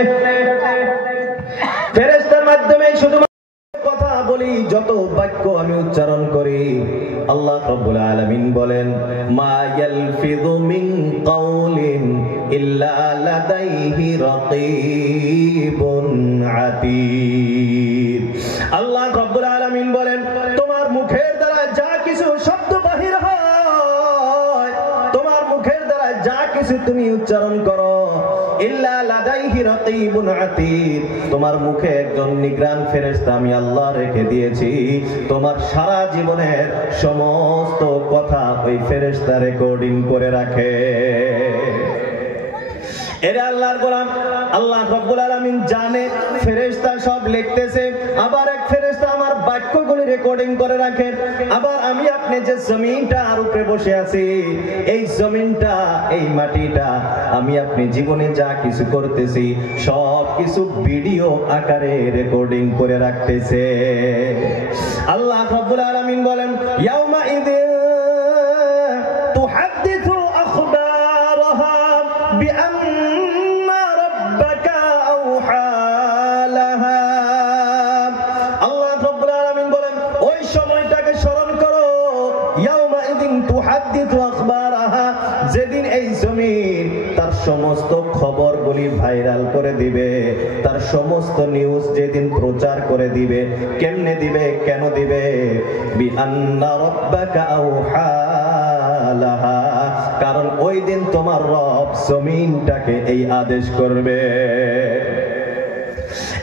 ফেরেশতার মাধ্যমে শুধু কথা বলি, যত বাক্য আমি উচ্চারণ করি, আল্লাহ রাব্বুল আলামিন বলেন, মা ইয়ালফিযু মিন কাওলিন ইল্লা লাদাইহি রাকীবুন আতীদ। আল্লাহ রাব্বুল আলামিন বলেন, তোমার মুখের দ্বারা যা কিছু শব্দ বাহির হয়, তোমার মুখের দ্বারা যা কিছু তুমি উচ্চারণ করো, ইল্লা লাদাইহি রাকিবুন আতীদ, তোমার মুখে একজন নিগরান ফেরেশতা আমি আল্লাহ রেখে দিয়েছি, তোমার সারা জীবনের সমস্ত কথা ওই ফেরেশতা রেকর্ডিং করে রাখে। এরা আল্লাহর গোলাম, আল্লাহ রাব্বুল আলামিন জানে ফেরেশতা সব লিখতেছে, আবার এক ফেরেশতা আমার বাক্যগুলি রেকর্ডিং করে রাখে। আবার আমি আপনি যে জমিনটার উপরে বসে আছি, এই জমিনটা, এই মাটিটা, আমি আপনি জীবনে যা কিছু করতেছি সব কিছু ভিডিও আকারে রেকর্ডিং করে রাখতেছে। আল্লাহ রাব্বুল আলামিন বলেন, ইয়াউমা ইযিন তুহাদ্দিসু আখবারাহা বিআন্না রাব্বাকা আওহা লাহা। আল্লাহ রাব্বুল আলামিন বলেন, ওই সময়টাকে স্মরণ করো, ইয়াউমা ইযিন তুহাদ্দিসু আখবারাহা, যেদিন এই জমিন তার সমস্ত খবরগুলি ভাইরাল করে দিবে, তার সমস্ত নিউজ যেদিন প্রচার করে দিবে। কেমনে দিবে, কেন দিবে? বিআন্না রাব্বাকা আওহা লাহা, কারণ ওই দিন তোমার রব জমিনটাকে এই আদেশ করবে।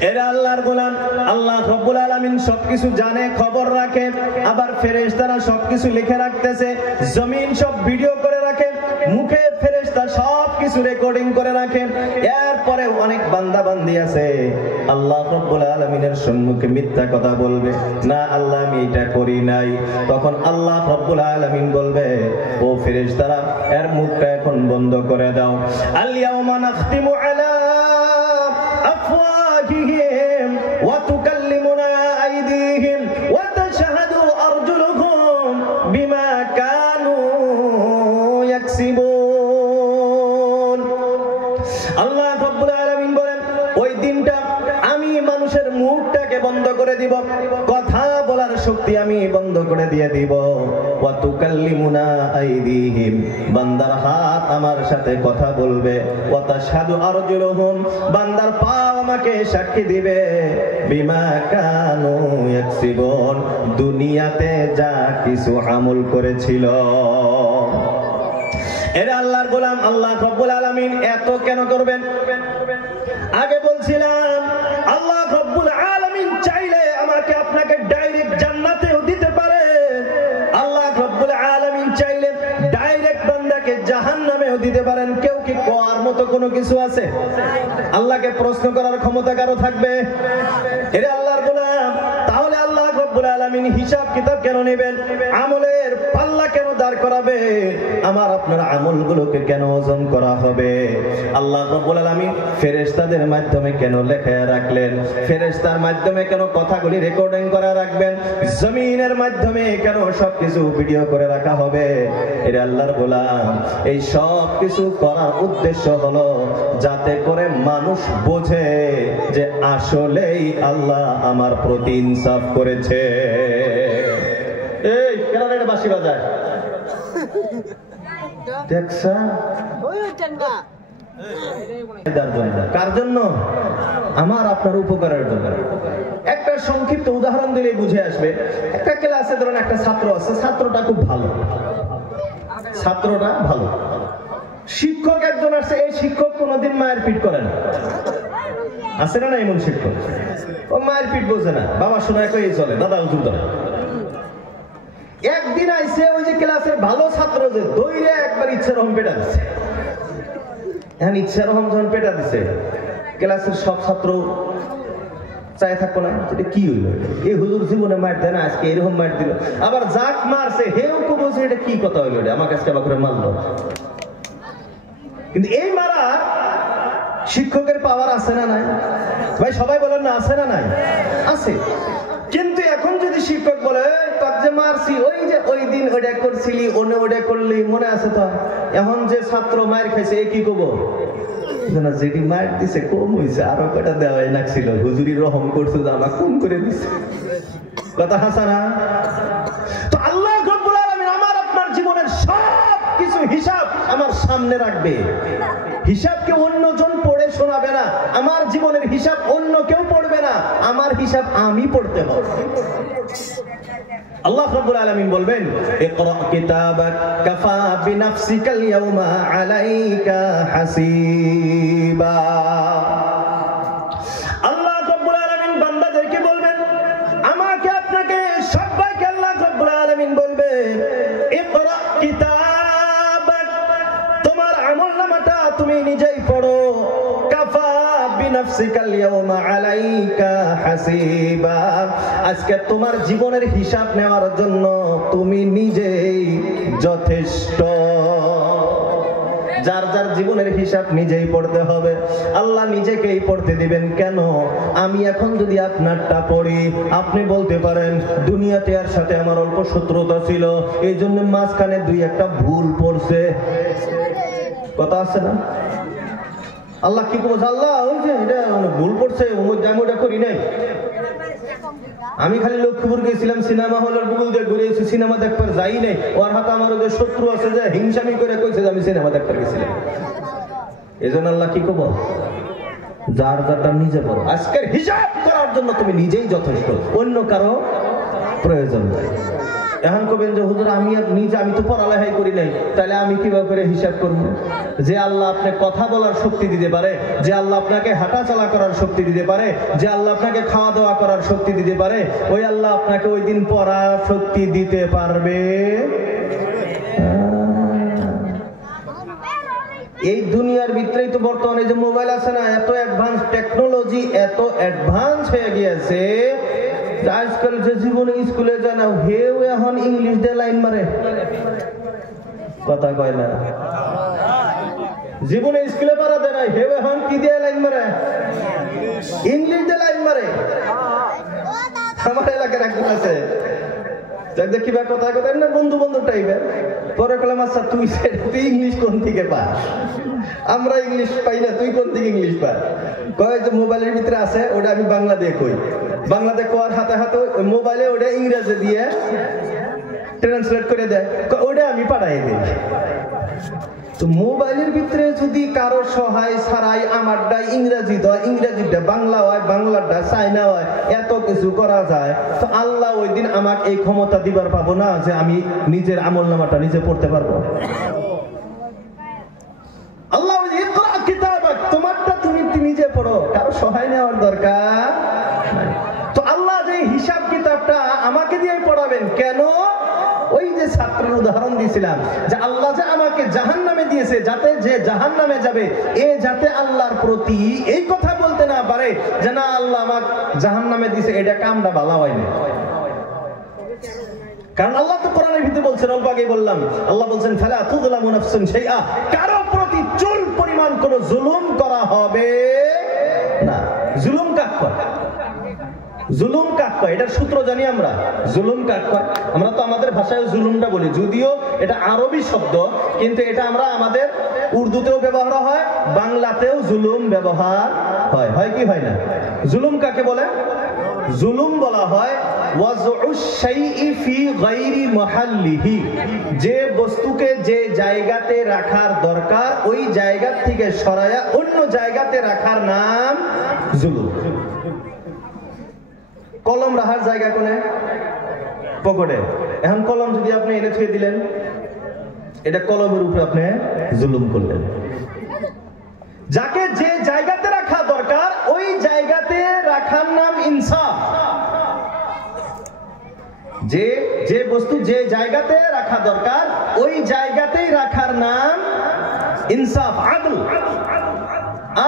এরা আল্লাহর গোলাম, আল্লাহ রাব্বুল আলামিন সবকিছু জানে, খবর রাখে। আবার ফেরেশতারা সবকিছু লিখে রাখতেছে, জমিন সব ভিডিও করে রাখে, মুখে ফেরেশতা সবকিছু রেকর্ডিং করে রাখে। এরপরে অনেক বান্দা বান্দি আছে আল্লাহ রাব্বুল আলামিনের সম্মুখে মিথ্যা কথা বলবে, না আল্লাহ আমি এটা করি নাই। তখন আল্লাহ রাব্বুল আলামিন বলবে, ও ফেরেশতারা এর মুখটা এখন বন্ধ করে দাও। আল ইয়াউমা নাখতিমু আলা আফওয়াহিহিম ওয়া তুকাল্লিমুনা আইদিহিম ওয়া তাশহাদু আরজুলুহুম বিমা কানু ইয়াকসিবুন। আল্লাহ রাব্বুল আলামিন বলেন, ওই দিনটা আমি মানুষের মুখটাকে বন্ধ করে দিব, কথা বলার শক্তি আমি বন্ধ করে দিয়ে দিব। ওয়া তুকাল্লিমুনা আইদিহিম, বান্দার হাত আমার সাথে কথা বলবে। ওয়া তাশহাদু আরজুলুহুম, বান্দার পা আমাকে সাক্ষী দিবে। বিমা কানু ইয়াকসিবুন, দুনিয়াতে যা কিছু আমল করেছিল। এরা আল্লাহর গোলাম, আল্লাহ রাব্বুল আলামিন এত কেন করবেন? আগে বলছিলাম আল্লাহ রাব্বুল আলামিন চাইলে আমাকে আপনাকে ডাইরেক্ট জান্নাতেও দিতে পারে, আল্লাহ রাব্বুল আলামিন চাইলে ডাইরেক্ট বান্দাকে জাহান্নামেও দিতে পারেন। কেউ কি কোয়ার মতো কোনো কিছু আছে? আল্লাহকে প্রশ্ন করার ক্ষমতা কারো থাকবে? এরা আল্লাহর গোলাম, তাহলে আল্লাহ রাব্বুল আলামিন হিসাব কিতাব কেন নেবেন? আমলের পাল্লা কেন দাঁড় করাবে? আমার আপনার আমলগুলোকে কেন ওজন করা হবে? আল্লাহ রাব্বুল আলামিন ফেরেশতাদের মাধ্যমে কেন লেখায় রাখলেন? ফেরেশতার মাধ্যমে কেন কথাগুলি রেকর্ডিং করে রাখবেন? জমিনের মাধ্যমে কেন সবকিছু ভিডিও করে রাখা হবে? এরা আল্লাহর গোলাম, এই সব কিছু করার উদ্দেশ্য হলো যাতে করে মানুষ বোঝে যে আসলেই আল্লাহ আমার প্রতি ইনসাফ করেছে। এই কেন এটা বাঁশি বাজায়? দেখছা? কার জন্য? আমার আপনার উপকারের জন্য। একটা সংক্ষিপ্ত উদাহরণ দিলেই বুঝে আসবে। একটা ক্লাসে ধরুন একটা ছাত্র আছে, ছাত্রটা খুব ভালো, ছাত্রটা ভালো, শিক্ষক একজন আছে, এই শিক্ষক কোনোদিন মায়ের পিট করে না। আছে না এমন শিক্ষক? ও মায়ের পিট বোঝে না, বাবা শোনায় কই চলে, দাদা হুজুর ধরে। একদিন আইসে ওই যে ক্লাসের ভালো ছাত্র যে দইরে একবার ইচ্ছা রকম পেটা দিচ্ছে। এখন ইচ্ছা রকম যখন পেটা দিছে, ক্লাসের সব ছাত্র চাই থাকবো না, এটা কি হইল? এই হুজুর জীবনে মার দেয় না, আজকে এরকম মার দিল। আবার যাক মারছে হেও কো বলছে এটা কি কথা হইল, এটা আমার কাছে আবার করে মারলো। কিন্তু এই মারা শিক্ষকের পাওয়ার আছে না নাই? ভাই সবাই বলেন না, আছে না নাই? আছে। কিন্তু এখন যদি শিক্ষক বলে তোর যে মারছি, ওই যে ওই দিন ওটা করছিলি, ওনে ওটা করলি, মনে আছে তো? এখন যে ছাত্র মার খাইছে এ কি কব? যেটি মার দিছে কম হয়েছে, আরো কটা দেওয়াই লাগছিল, হুজুরি রহম করছে, আমার কম করে দিছে। কথা হাসা না? তো আল্লাহ রাব্বুল আলামিন আমার আপনার জীবনের সব কিছু হিসাব আমার সামনে রাখবে। হিসাবকে অন্যজন পড়ে শোনাবে না, আমার জীবনের হিসাব অন্য কেউ পড়বে না, আমার হিসাব আমি পড়তে হবে। আল্লাহ রাব্বুল আলামিন বলবেন, ইকরা কিতাবাক কাফা বিনাফসিকাল ইয়াউমা আলাইকা হাসিবা। সবাইকে আল্লাহ রাব্বুল আলামিন বলবে ইকরা কিতাবাক, তোমার আমলনামাটা তুমি নিজেই পড়ো। কাফা বিনাফসিকাল ইয়াওমা আলাইকা হাসিবা, আজকে তোমার জীবনের হিসাব নেওয়ার জন্য তুমি নিজেই যথেষ্ট। যার যার জীবনের হিসাব নিজেই পড়তে হবে। আল্লাহ নিজেকেই পড়তে দিবেন কেন? আমি এখন যদি আপনারটা পড়ি, আপনি বলতে পারেন দুনিয়াতে আর সাথে আমার অল্প শত্রুতা ছিল, এই জন্য মাঝখানে দুই একটা ভুল পড়ছে, কথা আছে না? আল্লাহ কি বলছে? আল্লাহ ওই যে এটা ভুল পড়ছে, আমি ওটা করি নাই। আমি খালি লক্ষ্মীপুর গেছিলাম, সিনেমা হলের গুগল দিয়ে ঘুরে এসেছি, সিনেমা দেখবার যাই নাই। ওর হাতে আমার ওদের শত্রু আছে যে হিংসামি করে কইছে যে আমি সিনেমা দেখতে গেছিলাম। এই জন্য আল্লাহ কি করবো? যার যারটা নিজে করো। আজকের হিসাব করার জন্য তুমি নিজেই যথেষ্ট, অন্য কারো প্রয়োজন নাই। এখন কবেন যে হুজুর আমি তো পড়ালেখাই করি নাই, তাহলে আমি কিভাবে করে হিসাব করবো? যে আল্লাহ আপনাকে কথা বলার শক্তি দিতে পারে, যে আল্লাহ আপনাকে হাঁটা চলা করার শক্তি দিতে পারে, যে আল্লাহ আপনাকে খাওয়া দাওয়া করার শক্তি দিতে পারে, ওই আল্লাহ আপনাকে ওই দিন পড়ার শক্তি দিতে পারবে। এই দুনিয়ার ভিতরেই তো বর্তমানে যে মোবাইল আছে না, এত অ্যাডভান্স টেকনোলজি, এত অ্যাডভান্স হয়ে গিয়েছে, আজকাল যে জীবনে স্কুলে জানা হেউ এখন ইংলিশ দিয়ে লাইন মারে, কথা কয় না। জীবনে স্কুলে পারা দেয় না, হেউ এখন কি দিয়ে লাইন মারে? ইংলিশ দিয়ে লাইন মারে। আমার এলাকার একজন আছে, কিবা কথা কথা না বন্ধু বন্ধু টাইপের। পরে কলাম আচ্ছা তুই ইংলিশ কোন থেকে পাস? আমরা ইংলিশ পাই না, তুই কোন থেকে ইংলিশ পাস? কয় যে মোবাইলের ভিতরে আছে, ওটা আমি বাংলা দিয়ে কই। বাংলাতে কোয়ার হাতে হাতে মোবাইলে ওটা ইংরেজি দিয়ে ট্রান্সলেট করে দেয়, ওটা আমি পাঠাই দিই। তো মোবাইলের ভিতরে যদি কারো সহায় ছাড়াই আমারটা ইংরেজি দেয়, ইংরেজিটা বাংলা হয়, বাংলাটা চাইনা হয়, এত কিছু করা যায়, তো আল্লাহ ওই দিন আমাকে এই ক্ষমতা দিবার পাবো না যে আমি নিজের আমলনামাটা নিজে পড়তে পারবো? আল্লাহ ইকরা কিতাবাক, তোমারটা তুমি নিজে পড়ো, কারো সহায় নেওয়ার দরকার। তো আল্লাহ যে হিসাব কিতাবটা আমাকে দিয়ে পড়াবেন কেন? ওই যে ছাত্রের উদাহরণ দিয়েছিলাম যে আল্লাহ যে আমাকে জাহান্নামে দিয়েছে, যাতে যে জাহান্নামে যাবে এ যাতে আল্লাহর প্রতি এই কথা বলতে না পারে যে না আল্লাহ আমাকে জাহান্নামে দিয়েছে, এটা কামটা ভালো হয়নি। কারণ আল্লাহ তো কোরআনের ভিতরে বলছেন, অল্প আগে বললাম, আল্লাহ বলছেন ফালা তুযলামু নাফসুন শাইআ, কারো প্রতি চুল পরিমাণ কোনো জুলুম করা হবে না। জুলুম কাক কয়? জুলুম কাক কয়? এটার সূত্র জানি আমরা। জুলুম কাক কয়? আমরা তো আমাদের ভাষায় জুলুমটা বলি, যদিও এটা আরবি শব্দ, কিন্তু এটা আমরা আমাদের উর্দুতেও ব্যবহার হয়, বাংলাতেও জুলুম ব্যবহার হয়। হয় কি হয় না? জুলুম কাকে বলে? জুলুম বলা হয় ওয়াজউশ শাইই ফি গায়রি মাহাল্লিহি, যে বস্তুকে যে জায়গাতে রাখার দরকার ওই জায়গা থেকে সরায়া অন্য জায়গাতে রাখার নাম জুলুম। কলম রাখার জায়গা কোনে? পকেটে। এখন কলম যদি আপনি এনে থুয়ে দিলেন, এটা কলমের উপরে আপনি জুলুম করলেন। যাকে যে জায়গাতে রাখা দরকার ওই জায়গাতে রাখার নাম ইনসাফ। যে বস্তু যে জায়গাতে রাখা দরকার ওই জায়গাতেই রাখার নাম ইনসাফ, আদল।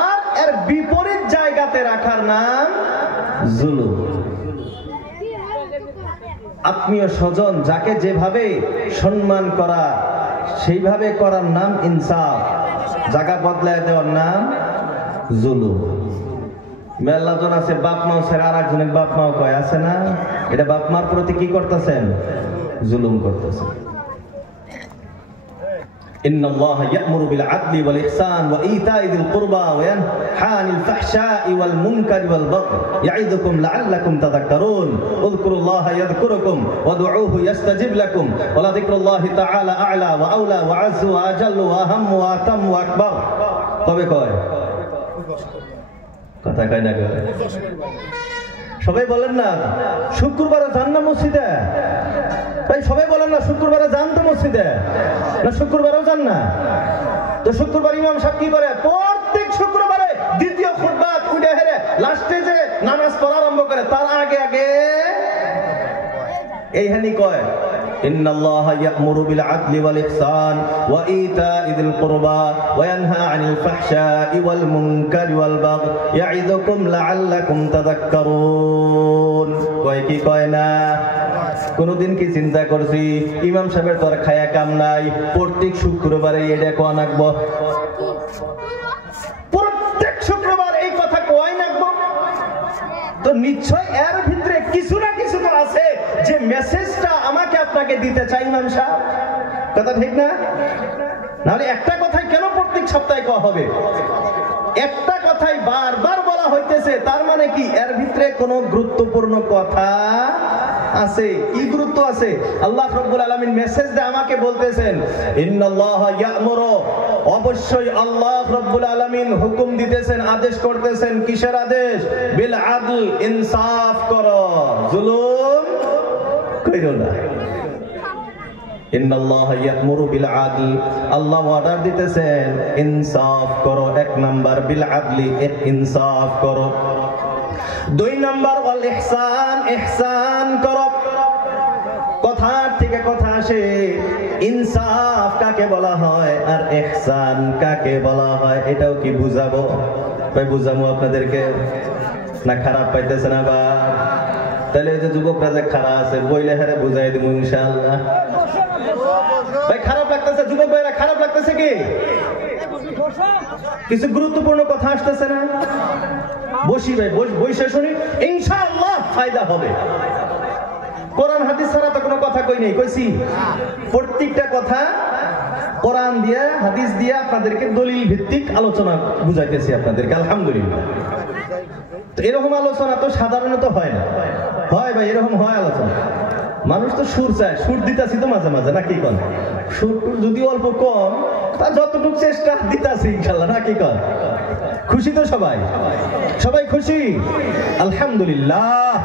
আর এর বিপরীত জায়গাতে রাখার নাম জুলুম। আত্মীয় স্বজন যাকে যেভাবে সম্মান করা সেইভাবে করার নাম ইনসাফ, জায়গা বদলায় দেওয়ার নাম জুলুম। মেলাজন আছে বাপ মাও ছেড়ে আর একজনের বাপ মাও কয়, আছে না? এটা বাপ মার প্রতি কি করতেছেন? জুলুম করতেছেন। ইন্নাল্লাহা ইয়া'মুরু বিল আদলি ওয়াল ইহসান ওয়া ইতা'i যিল কুরবা ওয়া ইয়ানহা আনিল ফাহশা'i ওয়াল মুনকারি ওয়াল বাগই ইয়া'iদুকুম লা'আল্লাকুম তাযাক্কারুন উযকুরুল্লাহা ইয়াযকুরুকুম ওয়াদউহু ইস্তাজিব লাকুম ওয়া লাযিকরুল্লাহি তাআলা আ'লা ওয়া আওলা ওয়া আযzu ওয়া আজাল্লু ওয়া আহাম্মু ওয়া আতাম্মু ওয়া আকবার। কবে কয়? কথা কয় না? সবাই বলেন না শুক্রবারে যান না মসজিদে? তাই সবাই বলেন না শুক্রবারে যান তো মসজিদে? না শুক্রবারেও যান না? তো শুক্রবার ইমাম সাহেব কি করে? প্রত্যেক শুক্রবারে দ্বিতীয় খুতবা উঠে হেরে লাস্টে যে নামাজ পড়া আরম্ভ করে তার আগে আগে এইখানি কয় ইন্নাল্লাহা ইয়া'মুরু বিল আদলি ওয়াল ইহসান ওয়া ইতা'i যিল কুরবা ওয়া ইয়ানহা আনিল ফাহশা'i ওয়াল মুনকারি ওয়াল বাগই ইয়া'iযুকুম লা'আল্লাকুম তাযাক্কারুন। কয় কি কয় না? কোনদিন কি চিন্তা করছি ইমাম সাহেবের তোর খায়া কাম নাই, প্রত্যেক শুক্রবারে এটা কোয়া নাকবো, প্রত্যেক শুক্রবার এই কথা কোয়াই নাকবো? তো নিশ্চয় এর ভিতরে কিছু না কিছু তো আছে যে মেসেজটা আমাকে আপনাকে দিতে চাই ইমাম সাহেব। কথা ঠিক না? নাহলে একটা কথাই কেন প্রত্যেক সপ্তাহে কোয়া হবে? একটা কথাই বারবার বলা হইতেছে, তার মানে কি এর ভিতরে কোনো গুরুত্বপূর্ণ কথা আছে। কি গুরুত্ব আছে? আল্লাহ রাব্বুল আলামিন মেসেজ দিয়ে আমাকে বলতেছেন ইন্নাল্লাহা ইয়া'মুরু, অবশ্যই আল্লাহ রাব্বুল আলামিন হুকুম দিতেছেন, আদেশ করতেছেন। কিসের আদেশ? বিল আদল, ইনসাফ করো, জুলুম কইরো না। ইন্নাল্লাহা ইয়া'মুরু বিল আদল, আল্লাহ অর্ডার দিতেছেন ইনসাফ করো। এক নাম্বার বিল আদলি, ইনসাফ করো। দুই নাম্বার ওয়াল ইহসান, ইহসান করো। কথা থেকে কথা আসে, ইনসাফ কাকে বলা হয় আর ইহসান কাকে বলা হয়, এটাও কি বুঝাবো? ভাই বুঝাবো আপনাদেরকে না? খারাপ পাইতেছেন আবার? তাহলে এই যে যুবকরা যে খারাপ আছে বইলে হারে বুঝাই দিব ইনশাআল্লাহ। ভাই খারাপ লাগতেছে? যুবক ভাইরা খারাপ লাগতেছে কি? কিছু গুরুত্বপূর্ণ কথা আসতেছে না? বসি ভাই, বসে শুনি, ইনশাআল্লাহ ফায়দা হবে। কোরআন হাদিস ছাড়া তো কোনো কথা কই নেই, কইছি প্রত্যেকটা কথা কোরআন দিয়ে হাদিস দিয়ে আপনাদেরকে দলিল ভিত্তিক আলোচনা বুঝাইতেছি আপনাদেরকে, আলহামদুলিল্লাহ। তো এরকম আলোচনা তো সাধারণত হয় না। হয় ভাই, এরকম হয় আলোচনা। মানুষ তো সুর চায়, সুর দিতাছি তো মাঝে মাঝে, নাকি কন? সুর যদি অল্প কম, তা যতটুকু চেষ্টা দিতাছি ইনশাআল্লাহ, নাকি কন? খুশি তো সবাই? সবাই খুশি? আলহামদুলিল্লাহ।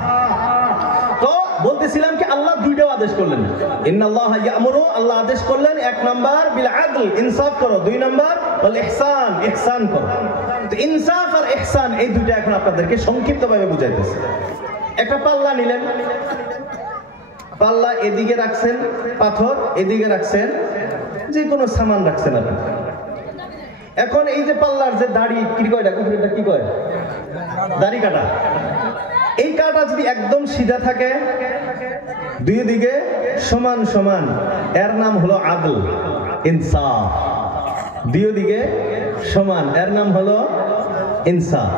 তো বলতেছিলাম কি আল্লাহ দুইটাও আদেশ করলেন। ইন্নাল্লাহা ইয়া'মুরু, আল্লাহ আদেশ করলেন এক নাম্বার বিল আদল, ইনসাফ করো। দুই নাম্বার ওয়াল ইহসান, ইহসান করো। তো ইনসাফ আর ইহসান এই দুইটা এখন আপনাদেরকে সংক্ষিপ্তভাবে বুঝাইতেছি। একটা পাল্লা নিলেন, পাল্লা এদিকে রাখছেন পাথর, এদিকে রাখছেন যে কোনো সামান রাখছেন আপনি। এখন এই যে পাল্লার যে দাড়ি কি কয়, এটা কি কয়? দাড়ি কাটা। এই কাটা যদি একদম সিধা থাকে, দুই দিকে সমান সমান, এর নাম হলো আদল, ইনসাফ। দুই দিকে সমান, এর নাম হলো ইনসাফ।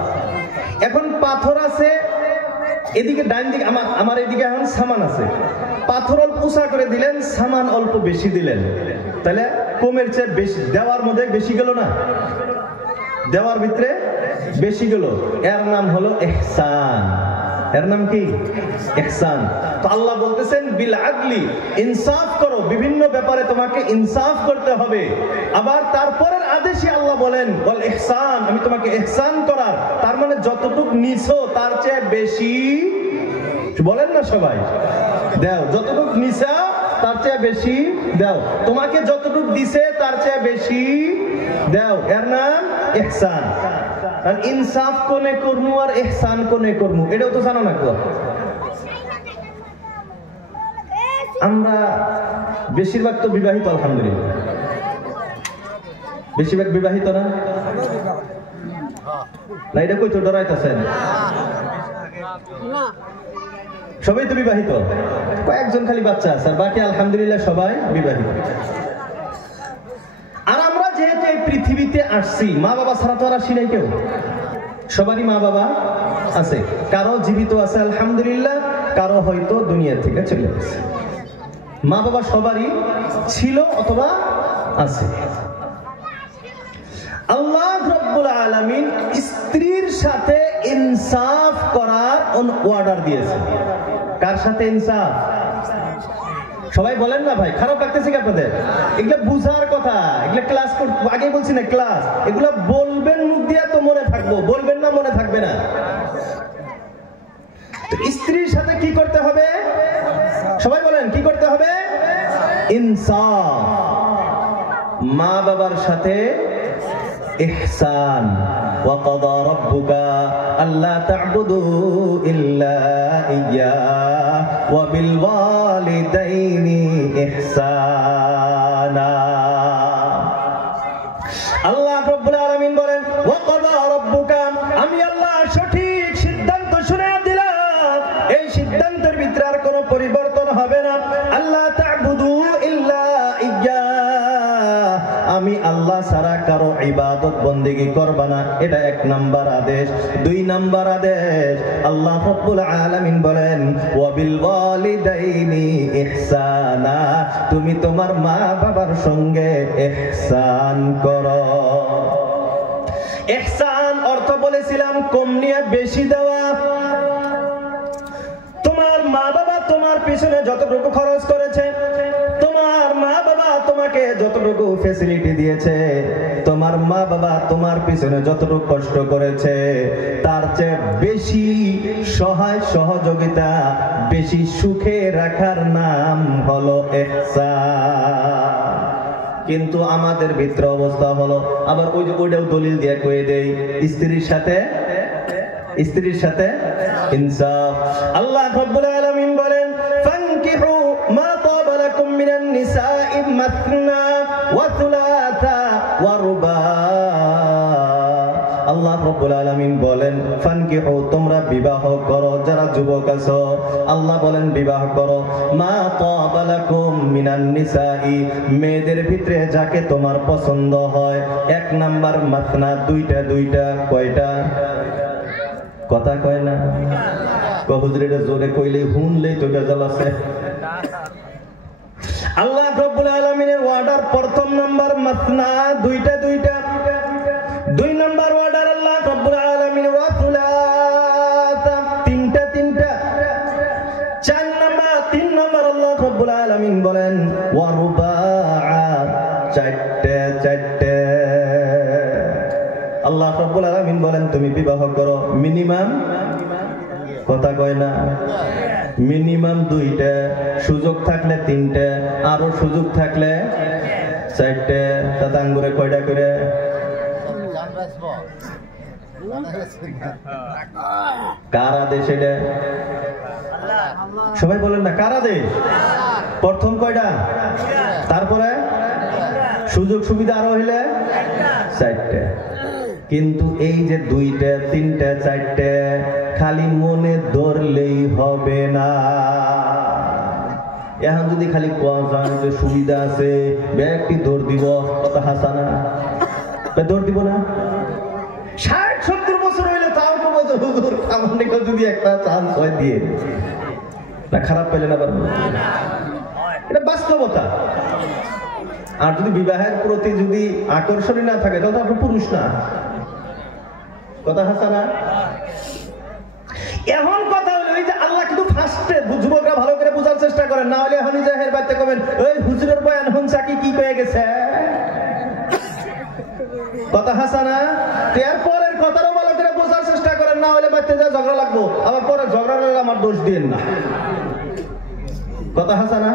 এখন পাথর আছে এদিকে, ডান দিকে আমার এদিকে এখন সামান আছে। পাথর অল্প উঁচা করে দিলেন, সামান অল্প বেশি দিলেন, তাহলে কমের চেয়ে বেশি, দেওয়ার মধ্যে বেশি গেল না? দেওয়ার ভিতরে বেশি গেল, এর নাম হলো ইহসান। এর নাম কি? ইহসান। তো আল্লাহ বলতেছেন বিল আদলি, ইনসাফ করো, বিভিন্ন ব্যাপারে তোমাকে ইনসাফ করতে হবে। আবার তারপরের আদেশই আল্লাহ বলেন ওয়াল ইহসান, আমি তোমাকে ইহসান করার, তার মানে যতটুকু নিছো তার চেয়ে বেশি বলেন না সবাই, দাও। যতটুকু নিছা তার চেয়ে বেশি দাও, তোমাকে যতটুকু দিছে তার চেয়ে বেশি দাও, এর নাম ইহসান। আর ইনসাফ কোনে করমু আর ইহসান কোনে করমু, এটাও তো জানো না। আমরা বেশিরভাগ তো বিবাহিত, আলহামদুলিল্লাহ। বেশিরভাগ বিবাহিত না? না এটা কই তো ডরাইতেছেন? সবাই তো বিবাহিত, কয়েকজন খালি বাচ্চা আছে, আর বাকি আলহামদুলিল্লাহ সবাই বিবাহিত। আর আমরা যেহেতু এই পৃথিবীতে আসছি, মা বাবা ছাড়া তো আর আসি নাই কেউ, সবারই মা বাবা আছে। কারো জীবিত আছে আলহামদুলিল্লাহ, কারো হয়তো দুনিয়া থেকে চলে গেছে। মা বাবা সবারই ছিল অথবা আছে। আল্লাহ রাব্বুল আলামিন স্ত্রীর সাথে ইনসাফ করার অর্ডার দিয়েছেন। কার সাথে ইনসাফ? সবাই বলেন না ভাই, খারাপ লাগতেছে কি আপনাদের? এগুলা বুঝার কথা, এগুলা ক্লাস আগে বলছি না, ক্লাস এগুলা বলবেন মুখ দিয়া তো মনে থাকবো, বলবেন না মনে থাকবে না। তো স্ত্রীর সাথে কি করতে হবে? সবাই বলেন কি করতে হবে? ইনসাফ। মা বাবার সাথে ইহসান। ওয়া ক্বাদা রাব্বুকা আল্লা তা'বুদু ইল্লা ইয়্যাহু ওয়া বিল ওয়ালিদাইনি ইহসানা। আল্লাহ রাব্বুল আলামিন বলেন ওয়া ক্বাদা রাব্বুকা, আমি আল্লাহ সঠিক সিদ্ধান্ত শুনিয়ে দিলাম, এই সিদ্ধান্তের ভিতরে আর কোনো পরিবর্তন হবে না। আল্লাহ তা'বুদু ইল্লা ইয়্যা, আমি আল্লাহ ছাড়া কারো ইবাদত বন্দেগী করবা না, এটা 1 নাম্বার আদেশ। 2 নাম্বার আদেশ, আল্লাহ রাব্বুল আলামিন বলেন ওয়া বিল ওয়ালিদাইনি ইহসানা, তুমি তোমার মা বাবার সঙ্গে ইহসান করো। ইহসান অর্থ বলেছিলাম কম নিয়ে বেশি দেওয়া। তোমার মা বাবা তোমার পিছনে যতটুকু খরচ করেছে, তোমার মা বাবা তোমাকে যতটুকু ফ্যাসিলিটি দিয়েছে, তোমার মা বাবা তোমার পিছনে যতটুকু কষ্ট করেছে, তার চেয়ে বেশি সহায় সহযোগিতা, বেশি সুখে রাখার নাম হলো ইহসান। কিন্তু আমাদের ভিতরে অবস্থা হলো আবার ওইটাও দলিল দিয়ে কয়ে দেই, স্ত্রীর সাথে ইনসাফ। আল্লাহ রাব্বুল আলামিন বলেন ফানকিহু মা তাবা লাকুম মিনান নিসাই মাসনা ওয়া থুলাথা ওয়া রুবা। আল্লাহ রাব্বুল আলামিন বলেন ফানকিহু, তোমরা বিবাহ করো, যারা যুবক আছো আল্লাহ বলেন বিবাহ করো, মা তাবা লাকুম মিনান নিসাই, মেয়েদের ভিতরে যাকে তোমার পছন্দ হয়। 1 নাম্বার মাসনা, দুইটা। কয়টা? কথা কয় না, হুজুরের জোরে কইলে হুনলেই তো গেজাল আছে। আল্লাহ রাব্বুল আলামিনের অর্ডার 1 নাম্বার মাসনা, দুইটা। 2 নাম্বার অর্ডার আল্লাহ রাব্বুল আলামিন ওয়া সুলাতা, তিনটা। 3 নাম্বার আল্লাহ রাব্বুল আলামিন বলেন ওয়া রুবা, 4। আল্লাহ রাব্বুল আলামিন বলেন তুমি বিবাহ করো মিনিমাম, কথা কয় না, মিনিমাম 2টা, সুযোগ থাকলে 3টা, আরো সুযোগ থাকলে 4টা। তাতে আঙ্গুরে কয়টা করে? কার আদেশ এটা? সবাই বলেন না কার আদেশ? প্রথম কয়টা, তারপরে সুযোগ সুবিধা আরো হইলে 4টা। কিন্তু এই যে 2টা, 3টা, 4টা খালি মনে ধরলেই হবে না। এখন যদি খালি কোয়া যে সুবিধা আছে, ব্যক্তি দৌড় দিব, কথা হাসানা দৌড় দিব না। 60-70 বছর হইলে তাও তো হুজুর আমাকে যদি একটা চান্স হয় দিয়ে না, খারাপ পেলেন আবার, এটা বাস্তবতা। আর যদি বিবাহের প্রতি যদি আকর্ষণই না থাকে তাহলে আপনি পুরুষ না, কথা হাসানা। এখন কথা হলো এই যে আল্লাহ কিন্তু ফার্স্টে যুবকরা ভালো করে বোঝার চেষ্টা করেন, না হলে এখনই জাহের বাইতে কবেন ওই হুজুরের বয়ান হুনসা কি কয়ে গেছে, কথা হাসানা। এরপরের কথারও ভালো করে বোঝার চেষ্টা করেন, না হলে বাইতে যা ঝগড়া লাগবো, আবার পরে ঝগড়া লাগলে আমার দোষ দিয়েন না, কথা হাসানা।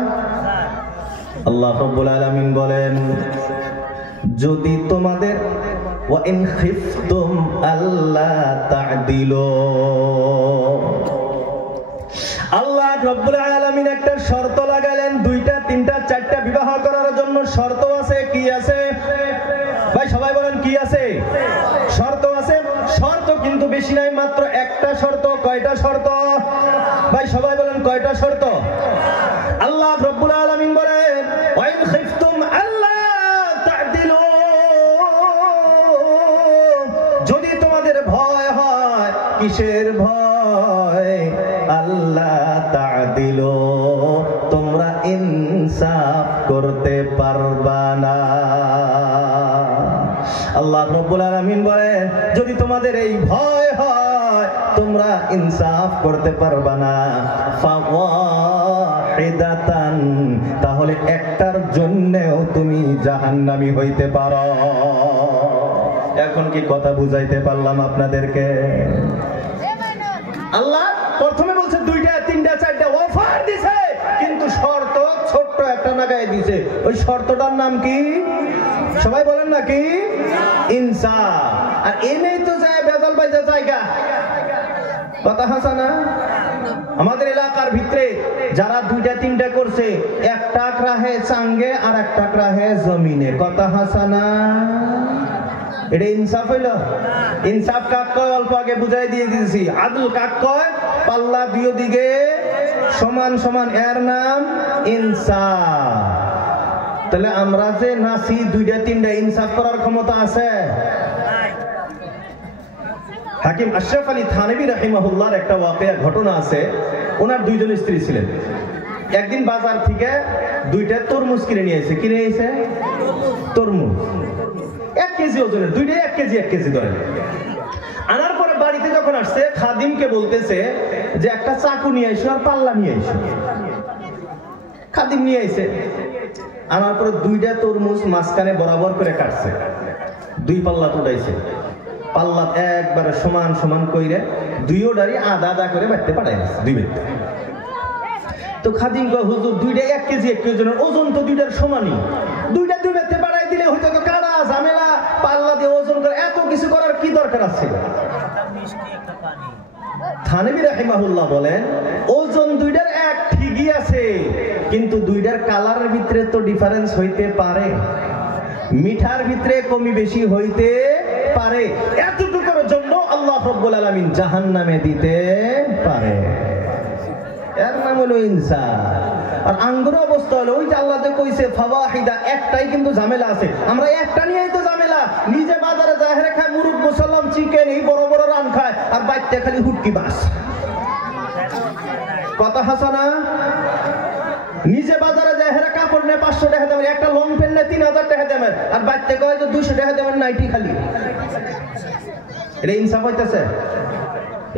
আল্লাহ রাব্বুল আলামিন বলেন যদি তোমাদের ওয়া ইন খিফতুম আল্লা তা'দিলু, আল্লাহ রাব্বুল আলামিন একটা শর্ত লাগালেন, 2টা, 3টা, 4টা বিবাহ করার জন্য শর্ত আছে। কি আছে ভাই? সবাই বলেন কি আছে? শর্ত আছে। শর্ত কিন্তু বেশি নাই, মাত্র একটা শর্ত। কয়টা শর্ত ভাই? সবাই বলেন কয়টা শর্ত? আল্লাহ রাব্বুল আলামিন বলেন ওয়া ইন খিফতুম আল্লা তা'দিলু, যদি তোমাদের ভয় হয়। কিসের ভয়? আল্লাহ তা'দিলু, তোমরা ইনসাফ করতে পারবা না। আল্লাহ রাব্বুল আলামিন বলেন যদি তোমাদের এই ভয় হয় তোমরা ইনসাফ করতে পারবা না, ফাওয়াহিদাতান, তাহলে একটার জন্যও তুমি জাহান্নামী হইতে পারো। এখন কি কথা বুঝাইতে পারলাম আপনাদেরকে? আল্লাহ প্রথমে বলছে 2টা, 3টা, 4টা অফার দিছে, কিন্তু শর্ত ছোট্ট একটা লাগাই দিছে। ওই শর্তটার নাম কি? সবাই বলেন না কি? ইনসাফ। আর এনেই তো যায় বেজাল বাইজা জায়গা, কথা হাসানা। আমাদের এলাকার ভিতরে যারা দুইটা তিনটা করছে, একটা রাহে চাঙ্গে আর একটা রাহে জমিনে, কথা হাসানা। এটা ইনসাফ হইল? ইনসাফ কাক কয় অল্প আগে বুঝাই দিয়ে দিয়েছি। আদল কাক কয়? পাল্লা দুই দিকে সমান সমান, এর নাম ইনসাফ। তাহলে আমরা যে নাসি দুইটা তিনটা, ইনসাফ করার ক্ষমতা আছে? হাকিম আশরাফ আলী থানভী রাহিমাহুল্লাহর একটা ওয়াকিয়া ঘটনা আছে। ওনার দুইজন স্ত্রী ছিলেন। একদিন বাজার থেকে দুইটা তরমুজ কিনে নিয়ে এসে, কিনে এসে তরমুজ 1 কেজি ওজনের, দুইটাই 1 কেজি 1 কেজি ধরে আনার পরে বাড়িতে যখন আসছে, খাদিমকে বলতেছে যে একটা চাকু নিয়ে এসো আর পাল্লা নিয়ে এসো। খাদিম নিয়ে এসে আনার পরে দুইটা তরমুজ মাঝখানে বরাবর করে কাটছে, 2 পাল্লা উঠাইছে। পাল্লা একবারে সমান সমান কইরে দুইও ডারি আধা আধা করে বাড়তে পাঠাই দিচ্ছে 2 ব্যক্তি। তো খাদিম কয়, হুজুর দুইটা 1 কেজি 1 কেজি ওজন তো দুইটার সমানই, দুইটা 2 ব্যক্তি পাঠাই দিলে হয়তো তো কারা ঝামেলা, পাল্লা দিয়ে ওজন করে এত কিছু করার কি দরকার আছে? থানভী রাহিমাহুল্লাহ বলেন, ওজন দুইটার এক ঠিকই আছে, কিন্তু দুইটার কালারের ভিতরে তো ডিফারেন্স হইতে পারে, মিঠার ভিতরে কমি বেশি হইতে পারে। এতটুকুর জন্য আল্লাহ রাব্বুল আলামিন জাহান্নামে দিতে পারে। এর নাম হলো ইনসাফ। আর আঙ্গুর অবস্থা হলো ওই যে আল্লাহ যে কইছে ফাওয়াহিদা, একটাই কিন্তু ঝামেলা আছে। আমরা একটা নিয়েই তো ঝামেলা। নিজে বাজারে জাহেরে খায় মুরগ মুসল্লাম চিকেন, এই বড় বড় রান খায়, আর বাইতে খালি হুটকি বাস, কথা হাসানা। নিজে বাজারে যায় হেরা কাপড় নেয় 500 টাকা দেবেন, একটা লং প্যান্ট নেয় 3000 টাকা দেবেন, আর বাইতে কয় যে 200 টাকা দেবেন নাইটি খালি। এটা ইনসাফ হইতেছে?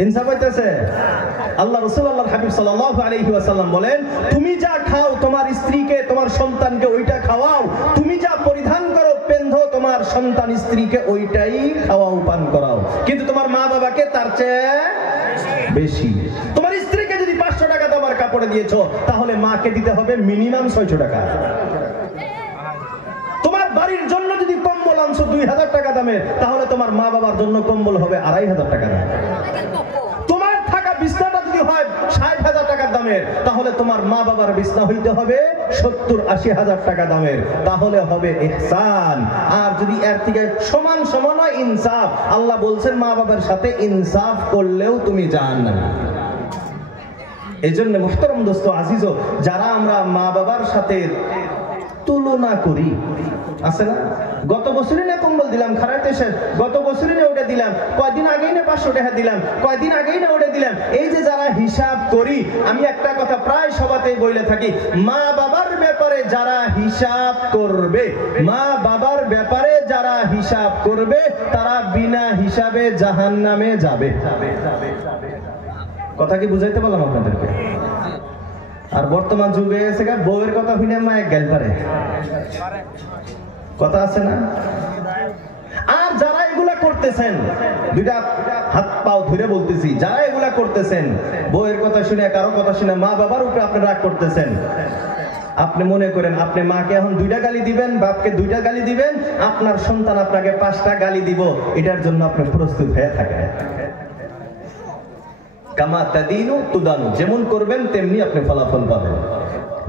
ইনসাফ হইতেছে? আল্লাহ রাসূল আল্লাহর হাবিব সাল্লাল্লাহু আলাইহি ওয়াসাল্লাম বলেন, তুমি যা খাও তোমার স্ত্রীকে তোমার সন্তানকে ওইটা খাওয়াও, তুমি যা পরিধান করো পেন্ধো তোমার সন্তান স্ত্রীকে ওইটাই খাওয়াও পান করাও, কিন্তু তোমার মা বাবাকে তার চেয়ে বেশি। তোমার স্ত্রীকে যদি 500 টাকা তোমার কাপড়ে দিয়েছো, তাহলে মাকে দিতে হবে মিনিমাম 600 টাকা। তোমার বাড়ির জন্য যদি কম্বল আনছো 2000 টাকা দামের, তাহলে তোমার মা বাবার জন্য কম্বল হবে 2500 টাকা দামের। তোমার থাকা বিছনাটা যদি হয় 60,000 টাকার দামের, তাহলে তোমার মা বাবার বিছনা হইতে হবে 70-80,000 টাকা দামের, তাহলে হবে ইহসান। আর যদি এর থেকে সমান সমান হয় ইনসাফ, আল্লাহ বলছেন মা বাবার সাথে ইনসাফ করলেও তুমি জাহান্নামী। এই জন্য মুহতারাম দোস্ত আজিজ, যারা আমরা মা বাবার সাথে তুলনা করি, আছে না, গত বছরই না কম্বল দিলাম খারাইতে শেষ, গত বছরই না ওটা দিলাম, কয়দিন আগেই না 500 টাকা দিলাম, কয়দিন আগেই না ওটা দিলাম, এই যে যারা হিসাব করি, আমি একটা কথা প্রায় সবাতেই বলে থাকি, মা বাবার ব্যাপারে যারা হিসাব করবে, মা বাবার ব্যাপারে যারা হিসাব করবে, তারা বিনা হিসাবে জাহান্নামে যাবে। কথা কি বুঝাইতে পারলাম আপনাদেরকে? আর বর্তমান যুগে এসে বউয়ের কথা শুনে মায়ের গেল পারে, কথা আছে না? আর যারা এগুলা করতেছেন, দুইটা হাত পাও ধরে বলতেছি, যারা এগুলা করতেছেন, বউয়ের কথা শুনে কারো কথা শুনে মা বাবার উপরে আপনি রাগ করতেছেন, আপনি মনে করেন আপনি মাকে এখন 2টা গালি দিবেন, বাপকে 2টা গালি দিবেন, আপনার সন্তান আপনাকে 5টা গালি দিব, এটার জন্য আপনি প্রস্তুত হয়ে থাকেন। কামা তাদিনু তুদানু, যেমন করবেন তেমনি আপনি ফলাফল পাবেন।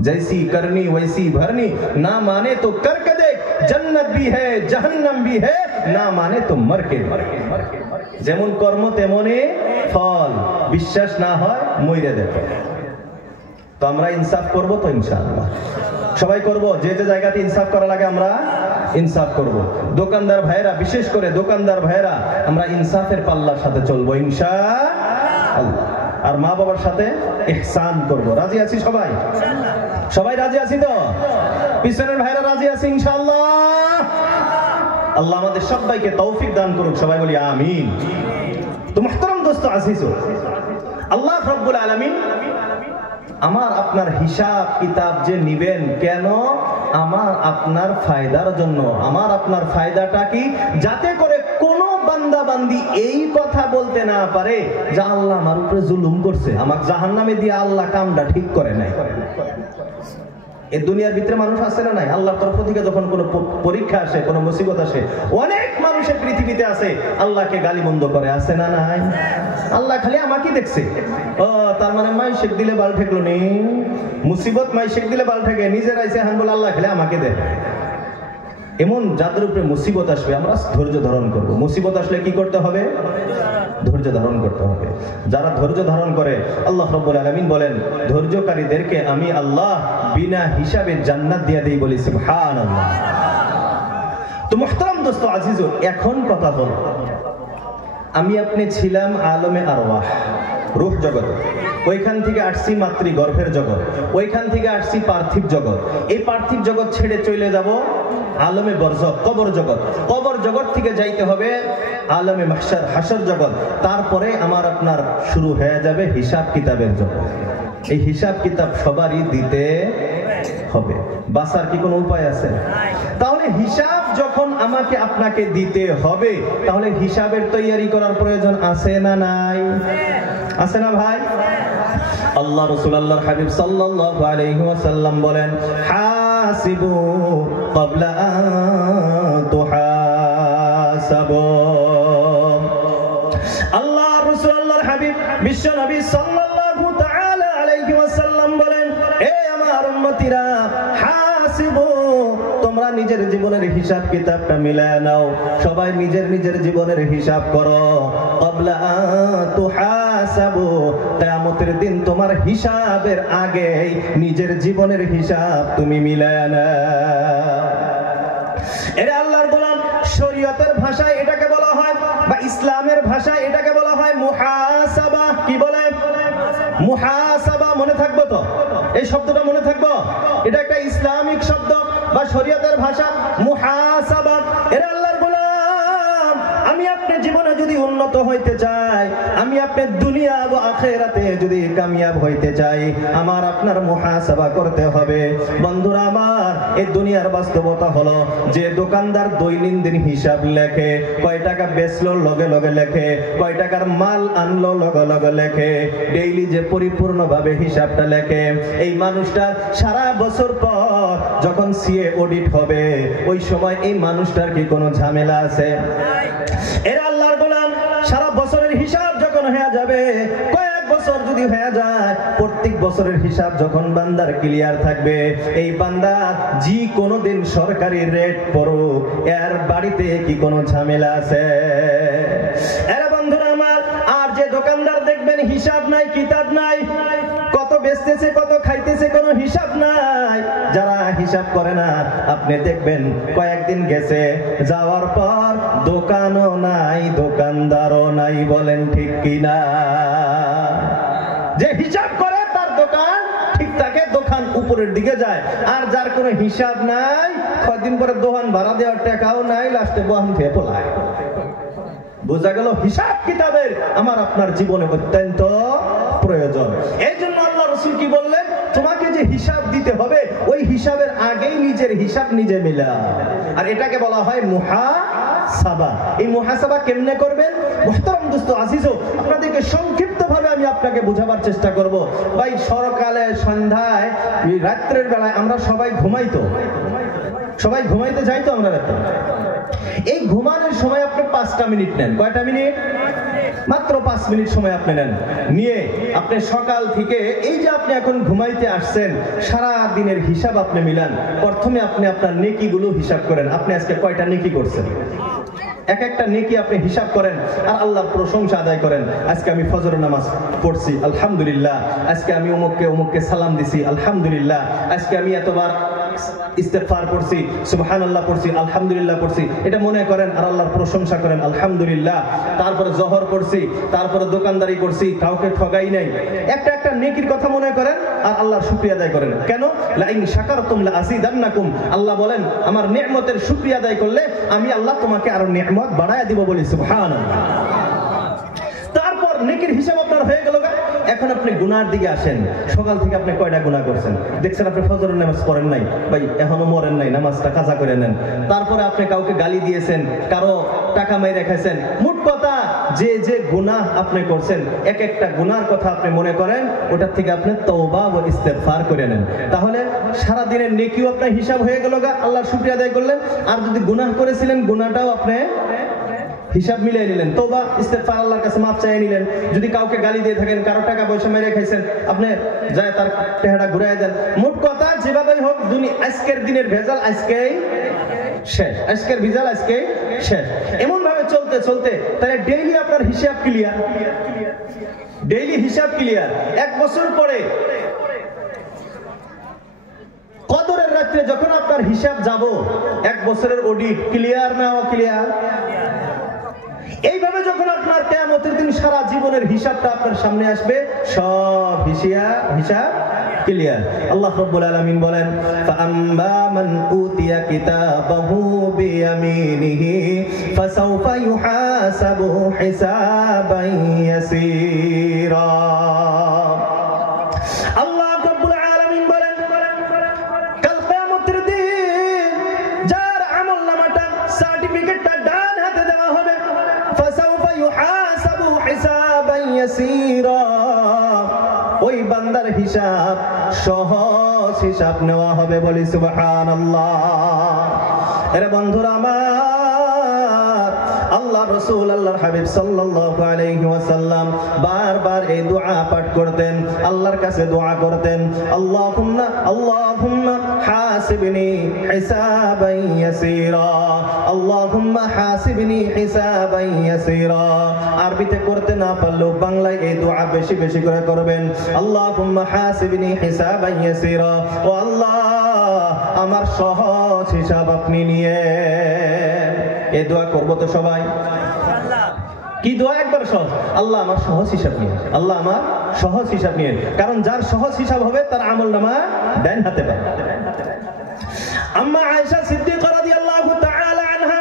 जैसी करनी वैसी भरनी, ना माने तो करके देख, जन्नत भी है जहन्नम भी है, ना माने तो मर के। যেমন কর্ম তেমনি ফল, বিশ্বাস না হয় মইরে দেখো। তো আমরা ইনসাফ করব তো ইনশাআল্লাহ, সবাই করব। যে যে জায়গাতে ইনসাফ করা লাগে আমরা ইনসাফ করব। দোকানদার ভাইরা, বিশেষ করে দোকানদার ভাইরা, আমরা ইনসাফের পাল্লার সাথে চলবো ইনশাআল্লাহ। আর মা বাবার সাথে ইহসান করব। রাজি আছি সবাই? সবাই রাজি আছি তো? পিছনের ভাইরা রাজি আছি ইনশাআল্লাহ? আল্লাহ আমাদের সবাইকে তৌফিক দান করুক, সবাই বলি আমিন। তো মুহতারাম দোস্ত আজিজ, আল্লাহ রাব্বুল আলামিন আমার আপনার হিসাব কিতাব যে নিবেন, কেন? আমার আপনার ফায়দার জন্য। আমার আপনার ফায়দাটা কি? যাতে করে কোন বান্দা বান্দি এই কথা বলতে না পারে যে আল্লাহ আমার উপরে জুলুম করছে, আমাকে জাহান্নামে দিয়ে আল্লাহ কামটা ঠিক করে নাই। এই দুনিয়ার ভিতরে মানুষ আছে না নাই? আল্লাহর তরফ থেকে যখন কোনো পরীক্ষা আসে, কোনো মুসিবত আসে, অনেক মানুষের পৃথিবীতে আছে আল্লাহকে গালিমন্দ করে, আছে না নাই? আল্লাহ খালি আমাকে দেখছে, ও তার মানে মাই শেখ দিলে বাল ঠেকলো নি, মুসিবত মাই শেখ দিলে বাল ঠেকে, নিজের আইসে হান বলে আল্লাহ খালি আমাকে দেয়। এমন যাদের উপরে মুসিবত আসবে আমরা ধৈর্য ধারণ করব। মুসিবত আসলে কি করতে হবে? ধৈর্য ধারণ করতে হবে। যারা ধৈর্য ধারণ করে, আল্লাহ রাব্বুল আলামিন বলেন ধৈর্যকারীদেরকে আমি আল্লাহ বিনা হিসাবে জান্নাত দিয়ে দেই, বলি সুবহানাল্লাহ। তো মুহতারাম দোস্ত আজিজ, এখন কথা হল, আমি আপনি ছিলাম আলমে আরওয়াহ, রূহ জগৎ, ওইখান থেকে আসছি মাতৃগর্ভের জগৎ, ওইখান থেকে আসছি পার্থিব জগৎ। এই পার্থিব জগৎ ছেড়ে চলে যাব আলমে বরজখ, কবর জগৎ। কবর জগৎ থেকে যাইতে হবে আলমে মাহশার, হাসর জগৎ। তারপরে আমার আপনার শুরু হয়ে যাবে হিসাব কিতাবের জগৎ। এই হিসাব কিতাব সবারই দিতে হবে, বাঁচার কি কোনো উপায় আছে? তাহলে হিসাব যখন আমাকে আপনাকে দিতে হবে, তাহলে হিসাবের তৈয়ারি করার প্রয়োজন আছে না নাই? আছে না ভাই? আল্লাহ রাসূল, আল্লাহর হাবিব সাল্লাল্লাহু আলাইহি ওয়াসাল্লাম বলেন, হাসিবু ক্বাবলা আন তুহাসাবু। আল্লাহ রাসূল, আল্লাহর হাবিব বিশ্ব নবী সাল্লাল্লাহু তাআলা আলাইহি ওয়াসাল্লাম বলেন, হে আমার উম্মতিরা, হাসিবু, তোমরা নিজের জীবনের হিসাব কিতাবটা মিলায় নাও, সবাই নিজের নিজের জীবনের হিসাব করো। ক্বাবলা আন তুহাসাবু, কিয়ামতের দিন তোমার হিসাবের আগে নিজের জীবনের হিসাব তুমি মিলায় নাও। এর আল্লাহর গোলাম, শরীয়তের ভাষায় এটাকে বলা হয়, বা ইসলামের ভাষায় এটাকে বলা হয় মুহাসাবা। কি বলে? মুহাসাবা। মনে থাকবো তো? এই শব্দটা মনে থাকবো? এটা একটা ইসলামিক শব্দ বা শরীয়তের ভাষা, মুহাসাবা। এর আল্লাহর গোলাম, আমি আপনার জীবনে যদি উন্নত হইতে চাই, আমি আপনার দুনিয়া ও আখিরাতে যদি কামিয়াব হইতে চাই, আমার আপনার মুহাসাবা করতে হবে। বন্ধুরা আমার, এই দুনিয়ার বাস্তবতা হলো যে দোকানদার দৈনন্দিন হিসাব লেখে, কয় টাকা বেচলো লগে লগে লেখে, কয় টাকার মাল আনলো লগে লগে লেখে, ডেইলি যে পরিপূর্ণভাবে হিসাবটা লেখে। এই মানুষটা সারা বছর পর যখন সিএ অডিট হবে, ওই সময় এই মানুষটার কি কোনো ঝামেলা আছে? এর আল্লাহর গোলাম, সারা বছরের হিসাব যখন হয়ে যাবে, কয়েক বছর যদি হয়ে যায়, প্রত্যেক বছরের হিসাব যখন বান্দার ক্লিয়ার থাকবে, এই বান্দা জি কোনোদিন সরকারি রেট পড়ুক, এর বাড়িতে কি কোনো ঝামেলা আছে? এরা বন্ধুরা আমার, আর যে দোকানদার দেখবেন হিসাব নাই, কিতাব নাই, কত বেচতেছে, কত খাইতেছে, কোনো হিসাব নাই, যারা হিসাব করে না, আপনি দেখবেন কয়েকদিন গেছে, যাওয়ার পর দোকানও নাই, দোকানদারও নাই। বলেন ঠিক কিনা? যে হিসাব করে তার দোকান ঠিক থাকে, দোকান উপরের দিকে যায়। আর যার কোনো হিসাব নাই, কয়েকদিন পরে দোকান ভাড়া দেওয়ার টাকাও নাই, লাস্টে বহান থেকে পলায়। বোঝা গেল হিসাব কিতাবের আমার আপনার জীবনে অত্যন্ত প্রয়োজন। এই জন্য আল্লাহ রাসূল কি বললেন? তোমাকে যে হিসাব দিতে হবে, ওই হিসাবের আগেই নিজের হিসাব নিজে মিলা। আর এটাকে বলা হয় মুহাসাবা। এই মুহাসাবা কেমনে করবেন? মুহতারাম দোস্ত আজিজো, আপনাদেরকে সংক্ষিপ্তভাবে আমি আপনাকে বোঝাবার চেষ্টা করব। ভাই, সকালে, সন্ধ্যায়, রাত্রের বেলায় আমরা সবাই ঘুমাইতো, সবাই ঘুমাইতে যাইতো আমরা রাতে। এই ঘুমানোর সময় আপনি 5টা মিনিট নেন। কয়টা মিনিট? মাত্র 5 মিনিট সময় আপনি নেন। নিয়ে আপনি সকাল থেকে এই যে আপনি এখন ঘুমাইতে আসছেন, সারা দিনের হিসাব আপনি মিলান। প্রথমে আপনি আপনার নেকিগুলো হিসাব করেন, আপনি আজকে কয়টা নেকি করছেন। এক একটা নেকি আপনি হিসাব করেন আর আল্লাহর প্রশংসা আদায় করেন। আজকে আমি ফজরের নামাজ পড়ছি, আলহামদুলিল্লাহ। আজকে আমি অমুককে সালাম দিছি, আলহামদুলিল্লাহ। আজকে আমি এতবার ইস্তেগফার পড়ছি, সুবহানাল্লাহ পড়ছি, আলহামদুলিল্লাহ পড়ছি, এটা মনে করেন আর আল্লাহর প্রশংসা করেন, আলহামদুলিল্লাহ। তারপরে জোহর পড়ছি, তারপরে দোকানদারি করছি, কাউকে ঠগাই নাই। একটা একটা নেকির কথা মনে করেন আর আল্লাহর শুকরিয়া আদায় করেন। কেন? লা ইন শাকারতুম লা আযীদান্নাকুম। আল্লাহ বলেন, আমার নিয়ামতের শুকরিয়া আদায় করলে আমি আল্লাহ তোমাকে আরো নিয়ামত বাড়ায়া দিব, বলি সুবহানাল্লাহ। তারপর নেকির হিসাব আপনার হয়ে গেল। এখন আপনি গুনার দিকে আসেন। সকাল থেকে আপনি কয়টা গুনাহ করছেন? দেখছেন আপনি ফজরের নামাজ পড়েন নাই, ভাই এখনো মরেন নাই, নামাজটা কাজা করে নেন। তারপরে আপনি কাউকে গালি দিয়েছেন, কারো টাকা মাইরে খাইছেন। মোট কথা যে যে গুনাহ আপনি করছেন, এক একটা গুনার কথা আপনি মনে করেন, ওটার থেকে আপনি তওবা ও ইস্তেগফার করে নেন। তাহলে সারা দিনের নেকিও আপনার হিসাব হয়ে গেল, আল্লাহর শুকরিয়া আদায় করলেন। আর যদি গুনাহ করেছিলেন, গুনাহটাও আপনি হিসাব মিলিয়ে নিলেন, তওবা ইস্তেগফার আল্লাহর কাছে মাফ চাইয়ে নিলেন। যদি কাউকে গালি দিয়ে থাকেন, কারো টাকা পয়সা মেরে খাইছেন, আপনি যায় তার চেহারা ঘুরায় দেন। মোট কথা যেভাবেই হোক, আজকের দিনের ভেজাল আজকেই শেষ, আজকের ভেজাল আজকেই শেষ। এমন ভাবে চলতে চলতে তাহলে ডেইলি আপনার হিসাব ক্লিয়ার, ডেইলি হিসাব ক্লিয়ার। এক বছর পরে কদরের রাত্রে যখন আপনার হিসাব যাব, এক বছরের অডিট ক্লিয়ার না ক্লিয়ার? এইভাবে যখন আপনার কিয়ামতের দিন সারা জীবনের হিসাবটা আপনার সামনে আসবে, সব হিসাব ক্লিয়ার। আল্লাহ রাব্বুল আলামিন বলেন, ফাআম্মা মান উতিয়া কিতাবাহু বিয়ামিনিহি ফাসাউফা ইউহাসাবু হিসাবান ইয়াসীরা। আল্লাহ রাব্বুল আলামিন বলেন, কাল কিয়ামতের দিন যার আমলনামাটা, সার্টিফিকেটটা ডান হাতে দেওয়া হবে, ফাসাউফা ইউহাসাবু হিসাবান ইয়াসীরা, ওই বান্দার হিসাব সহজ হিসাব নেওয়া হবে। বলি সুবহানাল্লাহ। এরে বন্ধুরা আমার, আল্লাহ রাসূল আল্লাহর হাবিব সাল্লাল্লাহু আলাইহি ওয়াসাল্লাম বারবার এই দোয়া পাঠ করতেন, আল্লাহর কাছে দোয়া করতেন, আল্লাহুম্মা হাসিবনি হিসাবান ইয়াসীরা, আল্লাহুম্মা হাসিবনি হিসাবান ইয়াসীরা। আরবিতে করতে না পারলেও বাংলায় এই দোয়া বেশি বেশি করে করবেন। আল্লাহুম্মা হাসিবনি হিসাবান ইয়াসীরা, ও আল্লাহ আমার সহজ হিসাব আপনি নিয়ে। এই দোয়া করব তো সবাই? কি দোয়া? একবার সহজ, আল্লাহ আমার সহজ হিসাব নিয়ে, আল্লাহ আমার সহজ হিসাব নিয়ে। কারণ যার সহজ হিসাব হবে তার আমলনামা ডান হাতে পাবে। আম্মা আয়েশা সিদ্দিকা রাদিয়াল্লাহু তাআলা আনহা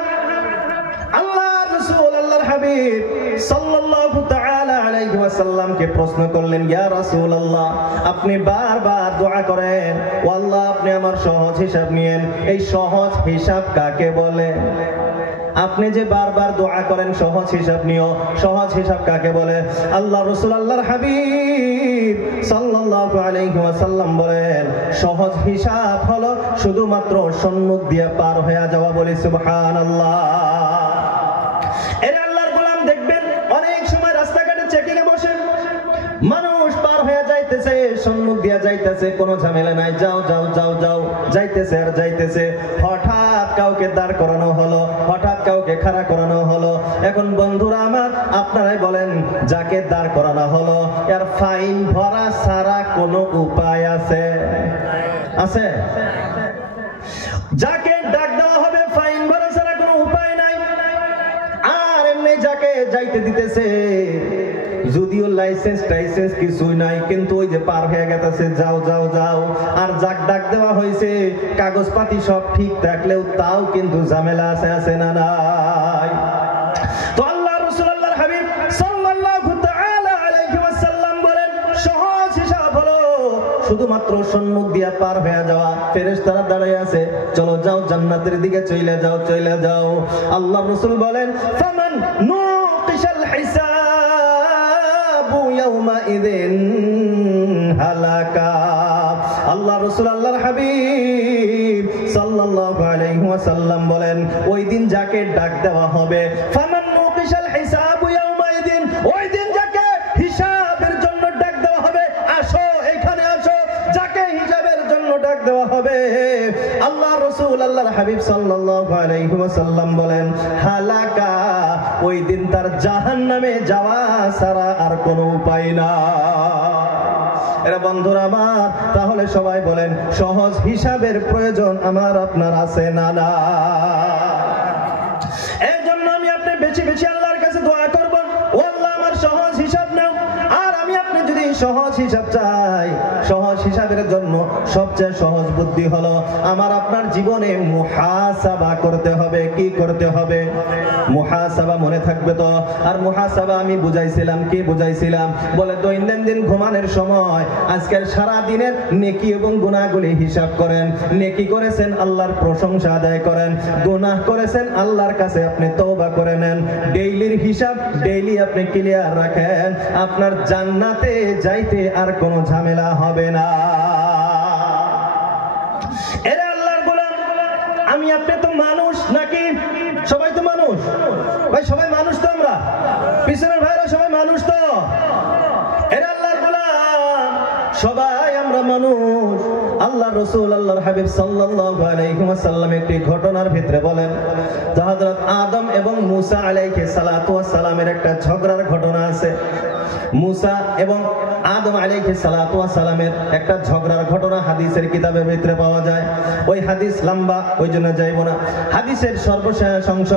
আল্লাহর রাসূল আল্লাহর হাবিব সাল্লাল্লাহু তাআলা আলাইহি ওয়াসাল্লামকে প্রশ্ন করলেন, ইয়া রাসূলুল্লাহ, আপনি বারবার দোয়া করেন, ও আল্লাহ আপনি আমার সহজ হিসাব নিয়েন, এই সহজ হিসাব কাকে বলে? আপনি যে বারবার দোয়া করেন সহজ হিসাব নিও, সহজ হিসাব কাকে বলে? আল্লাহ রাসূল আল্লাহর হাবিব সাল্লাল্লাহু আলাইহি ওয়াসাল্লাম বলেন, সহজ হিসাব হলো শুধুমাত্র সম্মুখ দিয়ে পার হয়ে যাওয়া। বলি সুবহানাল্লাহ। এর আল্লাহর গোলাম দেখবেন অনেক সময় রাস্তাঘাটে চেকিং এ বসে, মানুষ পার হয়ে যাইতেছে, সম্মুখ দিয়া যাইতেছে, কোনো ঝামেলা নাই, যাও যাও যাও যাও, যাইতেছে আর যাইতেছে। হঠাৎ কাউকে দাঁড় করানো হলো, হঠাৎ কাউকে খাড়া করানো হলো। এখন বন্ধুরা আমার, আপনারাই বলেন, যাকে দাঁড় করানো হলো এর ফাইন ভরা ছাড়া কোনো উপায় আছে? আছে? যাকে ডাক দেওয়া হবে ফাইন ভরা ছাড়া কোনো উপায় নাই। আর এমনি যাকে যাইতে দিতেছে, যদিও লাইসেন্স টাইসেন্স কিছুই নাই, কিন্তু ওই যে পার হয়ে গেছে, যাও যাও যাও। আর যাক ডাক দেওয়া হয়েছে, কাগজপাতি সব ঠিক থাকলেও তাও কিন্তু ঝামেলা আছে না নাই? তো আল্লাহ রাসূল আল্লাহর হাবিব সাল্লাল্লাহু তাআলা আলাইহি ওয়াসাল্লাম বলেন, সহজ হিসাব হলো শুধুমাত্র সম্মুখ দিয়া পার হয়ে যাওয়া। ফেরেশতারা দাঁড়ায় আছে, চলো যাও জান্নাতের দিকে চলে যাও, চলে যাও। আল্লাহ রাসূল বলেন, ফামান নুকিশাল হিসাব ইয়াউমাইযিন হালাকা। আল্লাহ রাসূল আল্লাহর হাবিব সাল্লাল্লাহু আলাইহি ওয়াসাল্লাম বলেন, ওই দিন যাকে ডাক দেওয়া হবে, ফামান নুকিশাল হিসাব ইয়াউমাইযিন, ওই দিন যাকে হিসাবের জন্য ডাক দেওয়া হবে, আসো এখানে আসো, যাকে হিসাবের জন্য ডাক দেওয়া হবে, আল্লাহ রাসূল আল্লাহর হাবিব সাল্লাল্লাহু আলাইহি ওয়াসাল্লাম বলেন, হালাকা, ওই দিন তার জাহান্নামে যাওয়া ছাড়া আর কোনো উপায় না। এরা বন্ধুরা আমার, তাহলে সবাই বলেন, সহজ হিসাবের প্রয়োজন আমার আপনার আছে না? না। এর জন্য আমি আপনি বেশি বেশি আল্লাহর কাছে দোয়া করব, ও আল্লাহ আমার সহজ হিসাব নাও। আর আমি আপনি যদি সহজ হিসাব চাই, সহজ হিসাবের জন্য সবচেয়ে সহজ বুদ্ধি হলো আমার আপনার জীবনে মুহাসাবা করতে হবে। কি করতে হবে? মুহাসাবা মনে থাকবে তো? আর মুহাসাবা আমি বুঝাইছিলাম, কি বুঝাইছিলাম? বলে দৈনন্দিন ঘুমানোর সময় আজকের সারা দিনের নেকি এবং গুনাহগুলি হিসাব করেন। নেকি করেছেন আল্লাহর প্রশংসা আদায় করেন, গুনাহ করেছেন আল্লাহর কাছে আপনি তওবা করে নেন। ডেইলির হিসাব ডেইলি আপনি ক্লিয়ার রাখেন, আপনার জান্নাতে যাইতে আর কোনো ঝামেলা হবে না। এরে আল্লাহর গোলাম, আমি আপনি তো মানুষ নাকি? সবাই তো মানুষ ভাই, সবাই মানুষ তো। আমরা পিছনের ভাইরা সবাই মানুষ তো। এরে আল্লাহর গোলাম, সবাই আমরা মানুষ। আল্লাহ রাসূল আল্লাহর হাবিব সাল্লাল্লাহু আলাইহি ওয়াসাল্লাম একটি ঘটনার ভিতরে বলেন, হযরত আদম এবং মূসা আলাইহিস সালাতু ওয়াস সালামের একটা ঝগড়ার ঘটনা আছে। মূসা এবং আদম আলাইহিস সালাতু ওয়াস সালামের একটা ঝগড়ার ঘটনা হাদিসের কিতাবের ভিতরে পাওয়া যায়। ওই হাদিস লম্বা, ওই জন্য যাইব না। হাদিসের সর্বশেষ অংশ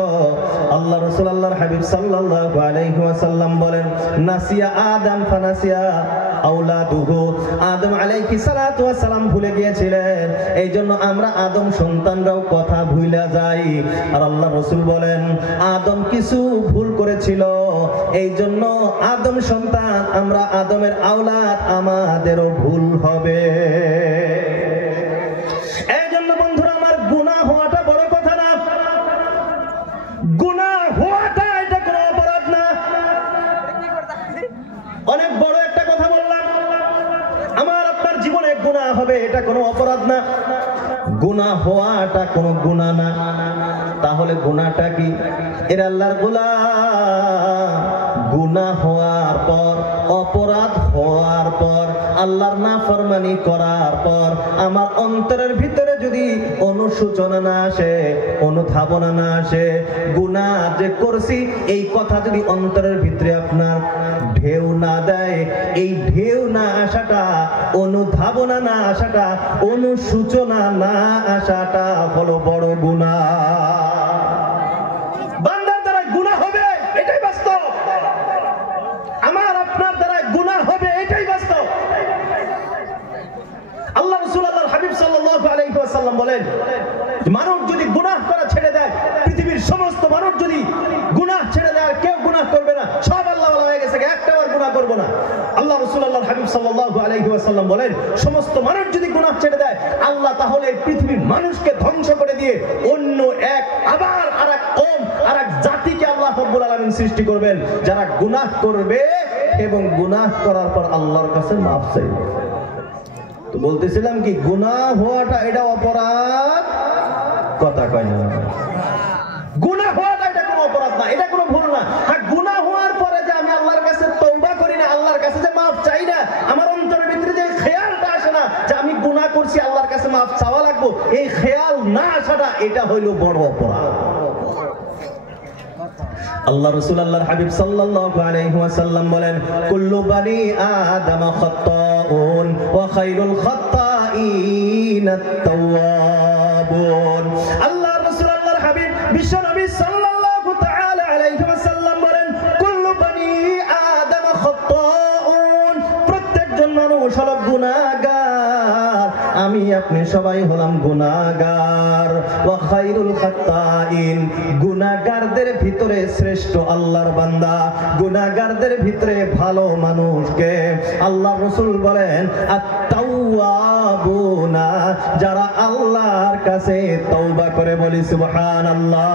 আল্লাহ রাসূল আল্লাহর হাবিব সাল্লাল্লাহু আলাইহি ওয়াসাল্লাম বলেন, নাসিয়া আদম ফানাসিয়া আওলাদুহু। আদম আলাইহিস সালাতু ওয়াস সালাম ভুলে গিয়েছিলেন, এইজন্য আমরা আদম সন্তানরাও কথা ভুলে যাই। আর আল্লাহ রাসূল বলেন, আদম কিছু ভুল করেছিল, এইজন্য আদম সন্তান আমরা আদমের আওলাদ, আমাদেরও ভুল হবে। এইজন্য বন্ধুরা আমার, গুনাহ হওয়াটা বড় কথা না। গুনাহ হওয়াটা এটা কোনো অপরাধ না। অনেক বড় একটা কথা বললাম, আমার আপনার জীবনে গুনাহ হবে, এটা কোনো অপরাধ না। গুনাহ হওয়াটা কোনো গুনাহ না। তাহলে গুনাহটা কি? এর আল্লাহর গোলাম, গুনাহ হওয়ার পর, অপরাধ হওয়ার পর, আল্লাহর নাফরমানি করার পর আমার অন্তরের ভিতরে যদি অনুশোচনা না আসে, অনুধাবনা না আসে, গুনাহ যে করছি এই কথা যদি অন্তরের ভিতরে আপনার ঢেউ না দেয়, এই ঢেউ না আসাটা, অনুধাবনা না আসাটা, অনুশোচনা না আসাটা হলো বড় গুনাহ। বান্দার দ্বারা গুনাহ হবে, এটাই বাস্তব। আমার আপনার দ্বারা গুনাহ হবে, এটাই বাস্তব। আল্লাহ রাসূল আল্লাহর হাবিব সাল্লাল্লাহু আলাইহি ওয়াসাল্লাম বলেন, মানুষ যদি গুনাহ করা ছেড়ে দেয়, পৃথিবীর সমস্ত মানুষ যদি গুনাহ ছেড়ে দেয়, আর কেউ গুনাহ করবে না, সব আল্লাহ ওয়ালা হয়ে গেছে, একটাবার গুনাহ করব না। আল্লাহ রাসূল আল্লাহর হাবিব সাল্লাল্লাহু আলাইহি ওয়াসাল্লাম বলেন, সমস্ত মানুষ যদি গুনাহ ছেড়ে দেয়, আল্লাহ তাহলে পৃথিবীর মানুষকে ধ্বংস করে দিয়ে অন্য এক, আবার আরেক কওম, আরেক জাতিকে আল্লাহ রাব্বুল আলামিন সৃষ্টি করবেন, যারা গুনাহ করবে এবং গুনাহ করার পর আল্লাহর কাছে মাফ চাইবে। তো বলতেছিলাম কি, গুনাহ হওয়াটা এটা অপরাধ? কথা কয় না। গুনাহ হওয়াটা এটা কোনো অপরাধ না, এটা কোনো ভুল না। আর গুনাহ হওয়ার পরে যে আমি আল্লাহর কাছে তওবা করি না, আল্লাহর কাছে যে মাফ চাই না, আমার অন্তরের ভিতরে যে খেয়ালটা আসে না যে আমি গুনাহ করছি, আল্লাহর কাছে মাফ চাওয়া লাগবে, এই খেয়াল না আসাটা, এটা হইল বড় অপরাধ। আল্লাহ রাসূল আল্লাহর হাবিব সাল্লাল্লাহু আলাইহি ওয়াসাল্লাম বলেন, কুল্লু বানি আদম খাত্তাউন ওয়া খায়রুল খাত্তাইন আত-তাওয়াবুন। আল্লাহ রাসূল আল্লাহর হাবিব বিশ্ব নবী সাল্লাল্লাহু তাআলা আলাইহি ওয়াসাল্লাম বলেন, কুল্লু বানি আদম খাত্তাউন, প্রত্যেকজন মানুষ হলো গুনাহগার, আমি আপনি সবাই হলাম গুনাহগার। ওয়া খায়রুল খাত্তাইন, গুনাহগারদের ভিতরে শ্রেষ্ঠ আল্লাহর বান্দা, গুনাহগারদের ভিতরে ভালো মানুষকে আল্লাহ রাসূল বলেন আত-তাওয়াবুনা, যারা আল্লাহর কাছে তওবা করে, বলি সুবহানাল্লাহ।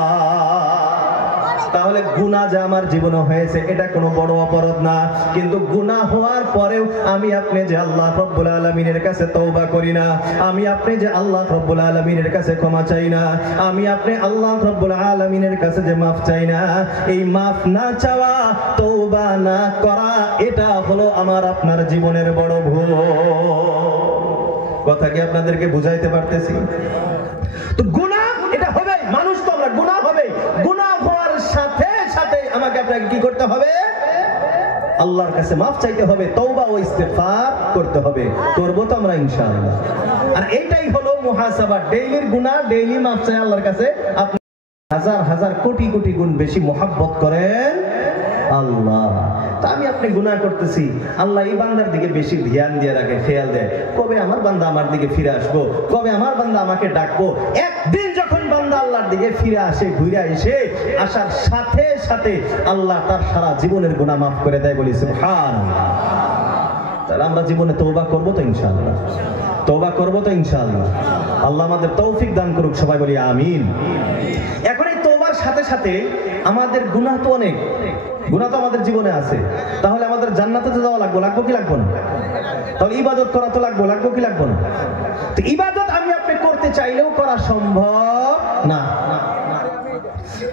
তাহলে গুনাহ যে আমার জীবনে হয়েছে, এটা কোনো বড় অপরাধ না। কিন্তু গুনাহ হওয়ার পরেও আমি আপনি যে আল্লাহ রাব্বুল আলামিনের কাছে তওবা করি না, আমি আপনি যে আল্লাহ রাব্বুল আলামিনের কাছে ক্ষমা চাই না, আমি আপনি আল্লাহ রাব্বুল আলামিনের কাছে যে মাফ চাই না, এই মাফ না চাওয়া, তওবা না করা, এটা হলো আমার আপনার জীবনের বড় ভুল। কথা কি আপনাদেরকে বুঝাইতে পারতেছি? তো গুনাহ এটা হবে, মানুষ তো আমরা, গুনাহ হবে। গুনাহ হওয়ার সাথে সাথে আমাকে আপনাকে কি করতে হবে? আল্লাহর কাছে মাফ চাইতে হবে, তওবা ও ইস্তিগফার করতে হবে। করব তো আমরা ইনশাআল্লাহ। আর এইটাই হলো মুহাসাবা, ডেইলির গুনাহ ডেইলি মাফ চাই আল্লাহর কাছে। আপনি হাজার হাজার কোটি কোটি গুণ বেশি মহব্বত করেন আল্লাহ। তা আমি আপনি গুনাহ করতেছি, আল্লাহ এই বান্দার দিকে বেশি ধ্যান দিয়ে রাখে, খেয়াল দেয় কবে আমার বান্দা আমার দিকে ফিরে আসবো, কবে আমার বান্দা আমাকে ডাকবো। একদিন যখন বান্দা আল্লাহর দিকে ফিরে আসে, ঘুরে এসে আসার সাথে সাথে আল্লাহ তার সারা জীবনের গুনাহ মাফ করে দেয়। বলি সুবহানাল্লাহ। তাহলে আমরা জীবনে তওবা করবো তো ইনশাআল্লাহ, তওবা করবো তো ইনশাআল্লাহ। আল্লাহ আমাদের তৌফিক দান করুক, সবাই বলি আমিন। এখন এই তওবার সাথে সাথে আমাদের গুনাহ তো অনেক, গুনাহ তো আমাদের জীবনে আছে, তাহলে আমাদের জান্নাতে তো যাওয়া লাগবে, লাগবে কি লাগবে না? তাহলে ইবাদত করা তো লাগবে, লাগবে কি লাগবে না? তো ইবাদত আমি আপনি করতে চাইলেও করা সম্ভব না।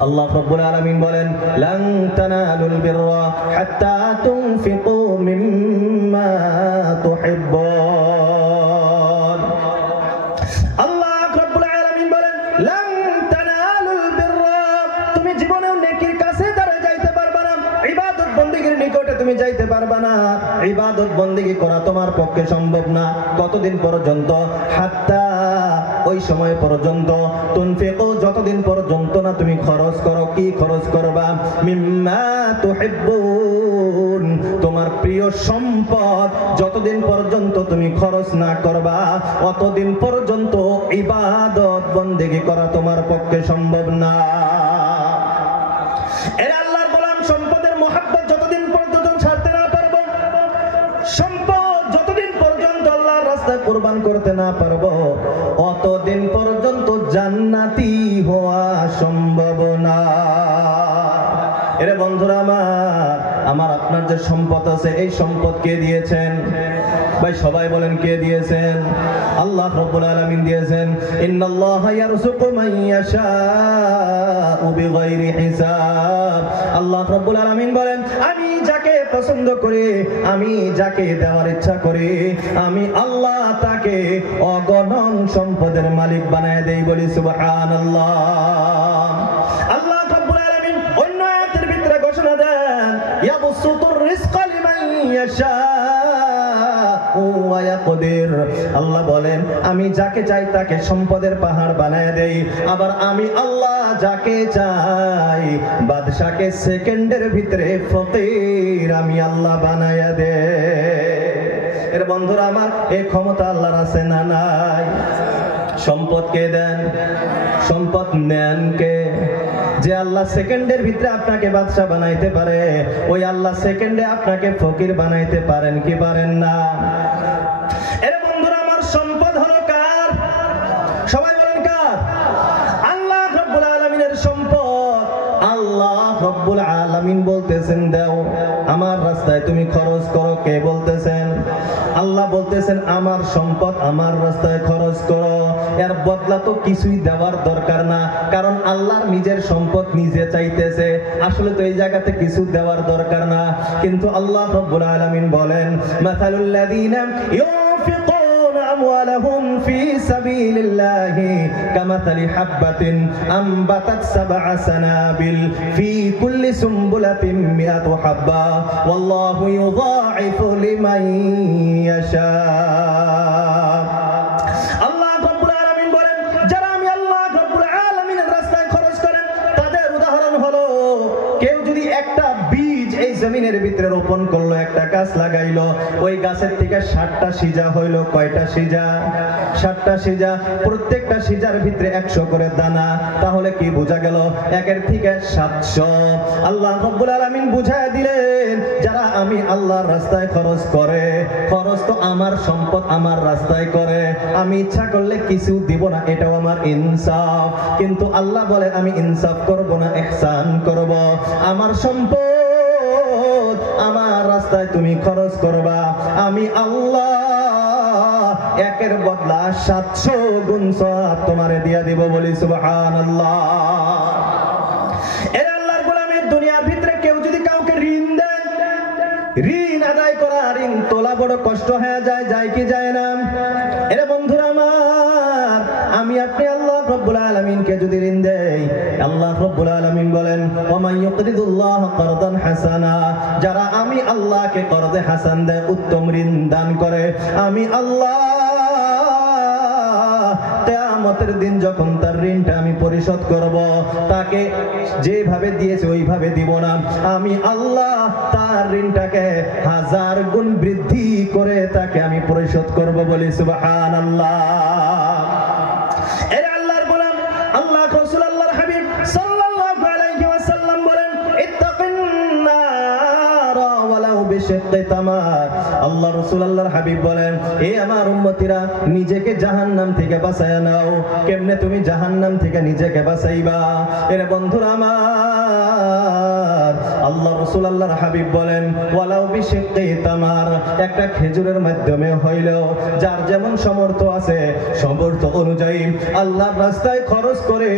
আল্লাহ রাব্বুল আলামিন বলেন, লান তানালুল বিররা হাত্তা তুনফিকু মিম্মা তুহিব্বুন। আল্লাহ রাব্বুল আলামিন বলেন, লান তানালুল বিররা, তুমি জীবনেও নেকির কাছে দ্বারা যাইতে পারবে না, ইবাদত বندگির নিকটে তুমি যাইতে পারবে না, ইবাদত বندگি করা তোমার পক্ষে সম্ভব না। কতদিন পর্যন্ত? হাত্তা, ওই সময় পর্যন্ত, তুনফিকু, যতদিন পর্যন্ত না তুমি খরচ করো। কি খরচ করবা? মিম্মা তুহিব্বুন, তোমার প্রিয় সম্পদ যতদিন পর্যন্ত তুমি খরচ না করবা, অতদিন পর্যন্ত ইবাদত বندگি করা তোমার পক্ষে সম্ভব না। এর আল্লাহর গোলাম, সম্পদের মহব্বত যতদিন পর্যন্ত ছাড়তে না পারবো, সম্পদ যতদিন পর্যন্ত আল্লাহর রাস্তায় কুরবান করতে না পারবো, অতদিন পর্যন্ত জান্নাতি হওয়া সম্ভব না। এরে বন্ধুরা আমার, আমার আপনার যে সম্পদ আছে, এই সম্পদ কে দিয়েছেন? ভাই সবাই বলেন কে দিয়েছেন? আল্লাহ রাব্বুল আলামিন দিয়েছেন। ইন্নাল্লাহা ইয়ারযুকু মান ইয়াশাউ বিগাইরি হিসাব। আল্লাহ রাব্বুল আলামিন বলেন, আমি যাকে পছন্দ করি, আমি যাকে দেওয়ার ইচ্ছা করি, আমি আল্লাহ তাকে অগণন সম্পদের মালিক বানায় দেই। বলি সুবহানাল্লাহ। আল্লাহ রাব্বুল আলামিন অন্য আয়াতের ভিতরে ঘোষণা দেন, ইয়াবসুতুর রিজকা লিমান ইয়াশাউ ওয়া ইয়াকদির। আল্লাহ বলেন, আমি যাকে চাই তাকে সম্পদের পাহাড় বানায় দেই, আবার আমি আল্লাহ যাকে চাই বাদশাকে সেকেন্ডের ভিতরে ফকির আমি আল্লাহ বানায়া দেই। এর বন্ধুরা আমার, এই ক্ষমতা আল্লাহর আছে না নাই? সম্পদ কে দেন? সম্পদ নেন কে? যে আল্লাহ সেকেন্ডের ভিতরে আপনাকে বাদশা বানাইতে পারে, ওই আল্লাহ সেকেন্ডে আপনাকে ফকির বানাইতে পারেন কি পারেন না? এর বন্ধুরা আমার, সম্পদ হলো কার? সবাই বলেন কার? আল্লাহ রাব্বুল আলামিনের সম্পদ। আল্লাহ রাব্বুল আলামিন বলতেছেন, দাও আমার রাস্তায় তুমি খরচ করো। কে বলতেছেন? আল্লাহ বলতেছেন, আমার সম্পদ আমার রাস্তায় খরচ করো। এর বদলা তো কিছুই দেওয়ার দরকার না, কারণ আল্লাহর নিজের সম্পদ নিজে চাইতেছে। আসলে তো এই জায়গাতে কিছু দেওয়ার দরকার না, কিন্তু আল্লাহ রাব্বুল আলামিন বলেন, মাসালুল লাযীনা ইউনফিকুনা আমওয়ালাহুম ফি সাবিলিল্লাহি কামাসালি হাববাতিন আমবাতাত সাবআ সানাবিল ফি কুল্লি সুমবুলাতিন মিআতু হাব্বা ওয়াল্লাহু ইউযাইফু লিমান ইয়াশা। আল্লাহ রাব্বুল আলামিন বলেন, যারা আমি আল্লাহ রাব্বুল আলামিনের রাস্তায় খরচ করেন, তাদের উদাহরণ হলো, কেউ যদি একটা বীজ এই জমিনের ভিতরে রোপণ করলো, একটা গাছ লাগাইলো, ওই গাছের থেকে 60টা সিজা হইলো। কয়টা সিজা? 60টা সিজা। প্রত্যেকটা সিজার ভিতরে 100 করে দানা। তাহলে কি বোঝা গেল? একের থেকে 700। আল্লাহ রাব্বুল আলামিন বুঝায় দিলেন, যারা আমি আল্লাহর রাস্তায় খরচ করে, খরচ তো আমার সম্পদ আমার রাস্তায় করে, আমি ইচ্ছা করলে কিছু দিব না, এটাও আমার ইনসাফ। কিন্তু আল্লাহ বলে, আমি ইনসাফ করব না, ইহসান করব। আমার সম্পদ আমার রাস্তায় তুমি খরচ করবা, আমি আল্লাহ একের বদলা 700 গুণ সওয়াব তোমারে দিয়া দিব। বলি সুবহানাল্লাহ। এর আল্লাহর গোলামের দুনিয়ার ভিতরে কেউ যদি কাউকে ঋণ দেয়, ঋণ আদায় করা, ঋণ তোলা বড় কষ্ট হয়ে যায়, যায় কি যায় না? এর বন্ধুরা আমার, আমি আপনি আল্লাহ রাব্বুল আলামিনকে যদি ঋণ দেই, আল্লাহ রাব্বুল আলামিন বলেন, ওয়া মান ইউকরিদুল্লাহ কারদান হাসানা, যারা আমি আল্লাহকে করদে হাসান দেয়, উত্তম ঋণ দান করে, আমি আল্লাহ কিয়ামতের দিন যখন তার ঋণটা আমি পরিশোধ করব, তাকে যেভাবে দিয়েছে ওইভাবে দিব না, আমি আল্লাহ তার ঋণটাকে 1000 গুণ বৃদ্ধি করে তাকে আমি পরিশোধ করব, বলি সুবহানাল্লাহ। এর আল্লাহর গোলাম, আল্লাহ রাসূল আল্লাহর হাবিব সাল্লাল্লাহু আলাইহি ওয়াসাল্লাম বলেন, ইত্তাকিন নার ওয়ালাউ বিশিক্কি তামার। আল্লাহ রাসূল আল্লাহর হাবিব বলেন, হে আমার উম্মতিরা, নিজেকে জাহান্নাম থেকে বাঁচায় নাও। কেমনে তুমি জাহান্নাম থেকে নিজেকে বাঁচাইবা? এর বন্ধুরা আমার, আল্লাহ রাসূল আল্লাহর হাবিব বলেন, ওয়ালাউ বিশিক্কি তামার, একটা খেজুরের মাধ্যমে হইলেও যার যেমন সামর্থ্য আছে সামর্থ্য অনুযায়ী আল্লাহর রাস্তায় খরচ করে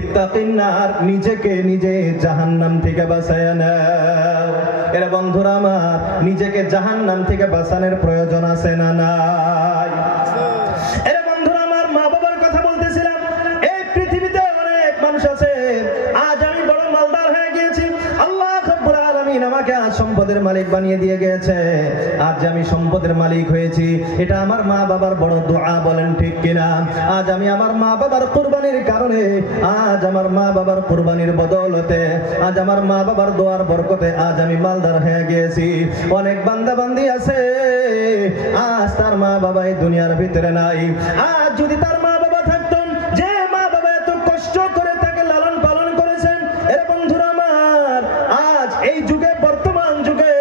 ইত্তাকিন নার, নিজেকে নিজে জাহান্নাম থেকে বাঁচায় নাও। এর বন্ধুরা আমার, নিজেকে জাহান্নাম থেকে বাঁচানোর প্রয়োজন আছে না নাই? এর বন্ধুরা আমার, মা বাবার কথা বলতেছিলাম। এই পৃথিবীতে অনেক মানুষ আছে, আজ আমি বড় মালদার হয়ে গিয়েছি, আল্লাহ রাব্বুল আলামিন আমাকে আজ সম্পদের মালিক বানিয়ে দিয়ে গেছে। আজ আমি সম্পদের মালিক হয়েছি, এটা আমার মা বাবার বড় দোয়া, বলেন ঠিক কিনা? আজ আমি আমার মা বাবার কুরবানির কারণে, আজ আমার মা বাবার কুরবানির বদৌলতে, আজ আমার মা বাবার দোয়ার বরকতে আজ আমি মালদার হয়ে গিয়েছি। অনেক বান্দা বান্দি আছে, আজ তার মা বাবা এই দুনিয়ার ভিতরে নাই। আজ যদি তার মা বাবা থাকতেন, যে মা বাবা এত কষ্ট করে তাকে লালন পালন করেছেন, এর বন্ধুরা আমার, আজ এই যুগে, বর্তমান যুগে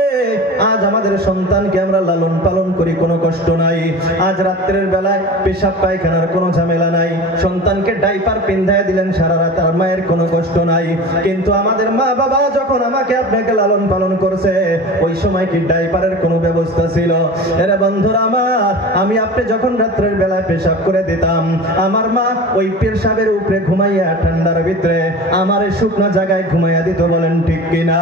আজ আমাদের সন্তানকে আমরা লালন পালন করি, কোনো কষ্ট নাই। আজ রাত্রের বেলায় পেশাব পায়খানার কোনো ঝামেলা নাই, সন্তানকে ডাইপার পিন্ধায় দিলেন সারা রাত, আর মায়ের কোনো কষ্ট নাই। কিন্তু আমাদের মা বাবা যখন আমাকে আপনাকে লালন পালন করছে, ওই সময় কি ডাইপারের কোনো ব্যবস্থা ছিল? এরা বন্ধুরা আমার, আমি আপনি যখন রাত্রের বেলায় পেশাব করে দিতাম, আমার মা ওই পেশাবের উপরে ঘুমাইয়া ঠান্ডার ভিতরে আমার এই শুকনো জায়গায় ঘুমাইয়া দিত, বলেন ঠিক কিনা?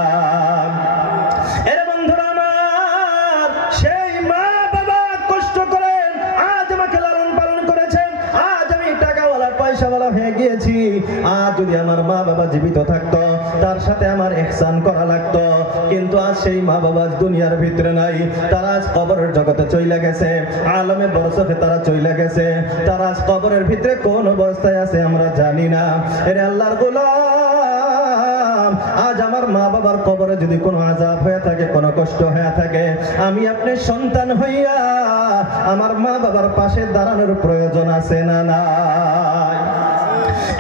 এরা বন্ধুরা আমার, সেই মা বাবা কষ্ট করেন, আজ আমাকে লালন পালন করেছেন, আজ আমি টাকাওয়ালা পয়সাওয়ালা হয়ে গিয়েছি। আজ যদি আমার মা বাবা জীবিত থাকতো, তার সাথে আমার ইহসান করা লাগতো, কিন্তু আজ সেই মা বাবা দুনিয়ার ভিতরে নাই। তারা আজ কবরের জগতে চলে গেছে, আলমে বরজখে তারা চলে গেছে। তারা আজ কবরের ভিতরে কোন অবস্থায় আছে আমরা জানি না। এর আল্লাহর গোলাম, আজ আমার মা বাবার কবরে যদি কোনো আযাব হয়ে থাকে, কোনো কষ্ট হয়ে থাকে, আমি আপনি সন্তান হইয়া আমার মা বাবার পাশে দাঁড়ানোর প্রয়োজন আছে না নাই?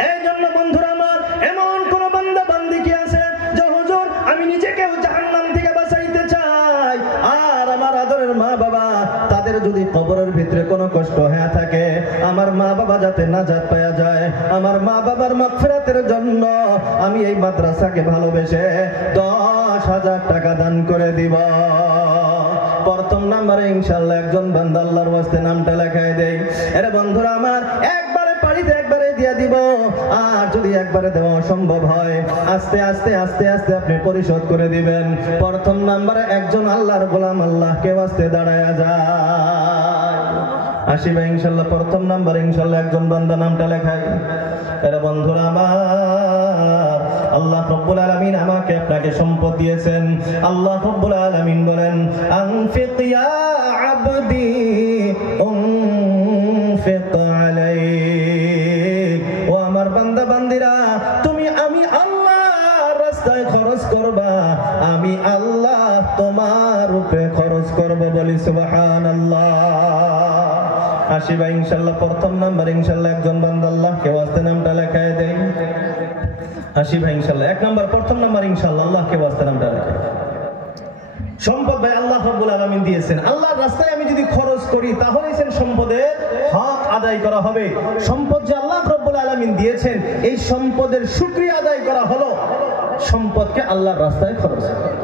এই জন্য বন্ধুরা আমার, এমন কোন বান্দা বান্দি কি আছে যে হুজুর আমি নিজেকেও জাহান্নাম থেকে বাঁচাইতে চাই, আর আমার আদরের মা বাবা, তাদের যদি কবরের ভিতরে কোনো কষ্ট হয়ে থাকে, আমার মা বাবা যাতে নাজাত পাওয়া যায়, আমার মা বাবার মাগফিরাতের জন্য আমি এই মাদ্রাসাকে ভালোবেসে 10,000 টাকা দান করে দিব। প্রথম নাম্বারে ইনশাআল্লাহ একজন বান্দা আল্লাহর ওয়াস্তে নামটা লেখায় দেই। এর বন্ধুরা আমার, একবারে পারিতে একবারে দিয়ে দিব, আর যদি একবারে দেওয়া অসম্ভব হয়, আস্তে আস্তে আস্তে আস্তে আপনি পরিশোধ করে দিবেন। প্রথম নাম্বারে একজন আল্লাহর গোলাম আল্লাহকে ওয়াস্তে দাঁড়ায়া যায়, আসিবা ইনশাআল্লাহ। প্রথম নাম্বারে ইনশাআল্লাহ একজন বান্দা নামটা লেখায়। এর বন্ধুরা আমার, আল্লাহ রাব্বুল আলামিন আমাকে আপনাকে সম্পদ দিয়েছেন। আল্লাহ রাব্বুল আলামিন বলেন, আনফিক ইয়া আবদি উনফিক আলাইক। ও আমার বান্দা বান্দিরা, তুমি আমি আল্লাহর রাস্তায় খরচ করবা, আমি আল্লাহ তোমার উপরে খরচ করব, বলি সুবহানাল্লাহ। আসিবা ইনশাআল্লাহ। প্রথম নাম্বার ইনশাআল্লাহ একজন বান্দা আল্লাহকে ওয়াস্তে নামটা লেখায় দেই। আসিবা ইনশাআল্লাহ। এক নাম্বার, প্রথম নাম্বার ইনশাআল্লাহ আল্লাহকে ওয়াস্তে নামটা লেখায়। সম্পদ ভাই আল্লাহ রাব্বুল আলামিন দিয়েছেন, আল্লাহর রাস্তায় আমি যদি খরচ করি তাহলে সম্পদের হক আদায় করা হবে। সম্পদ যে আল্লাহ রাব্বুল আলামিন দিয়েছেন, এই সম্পদের শুকরিয়া আদায় করা হলো সম্পদকে আল্লাহর রাস্তায় খরচ করা।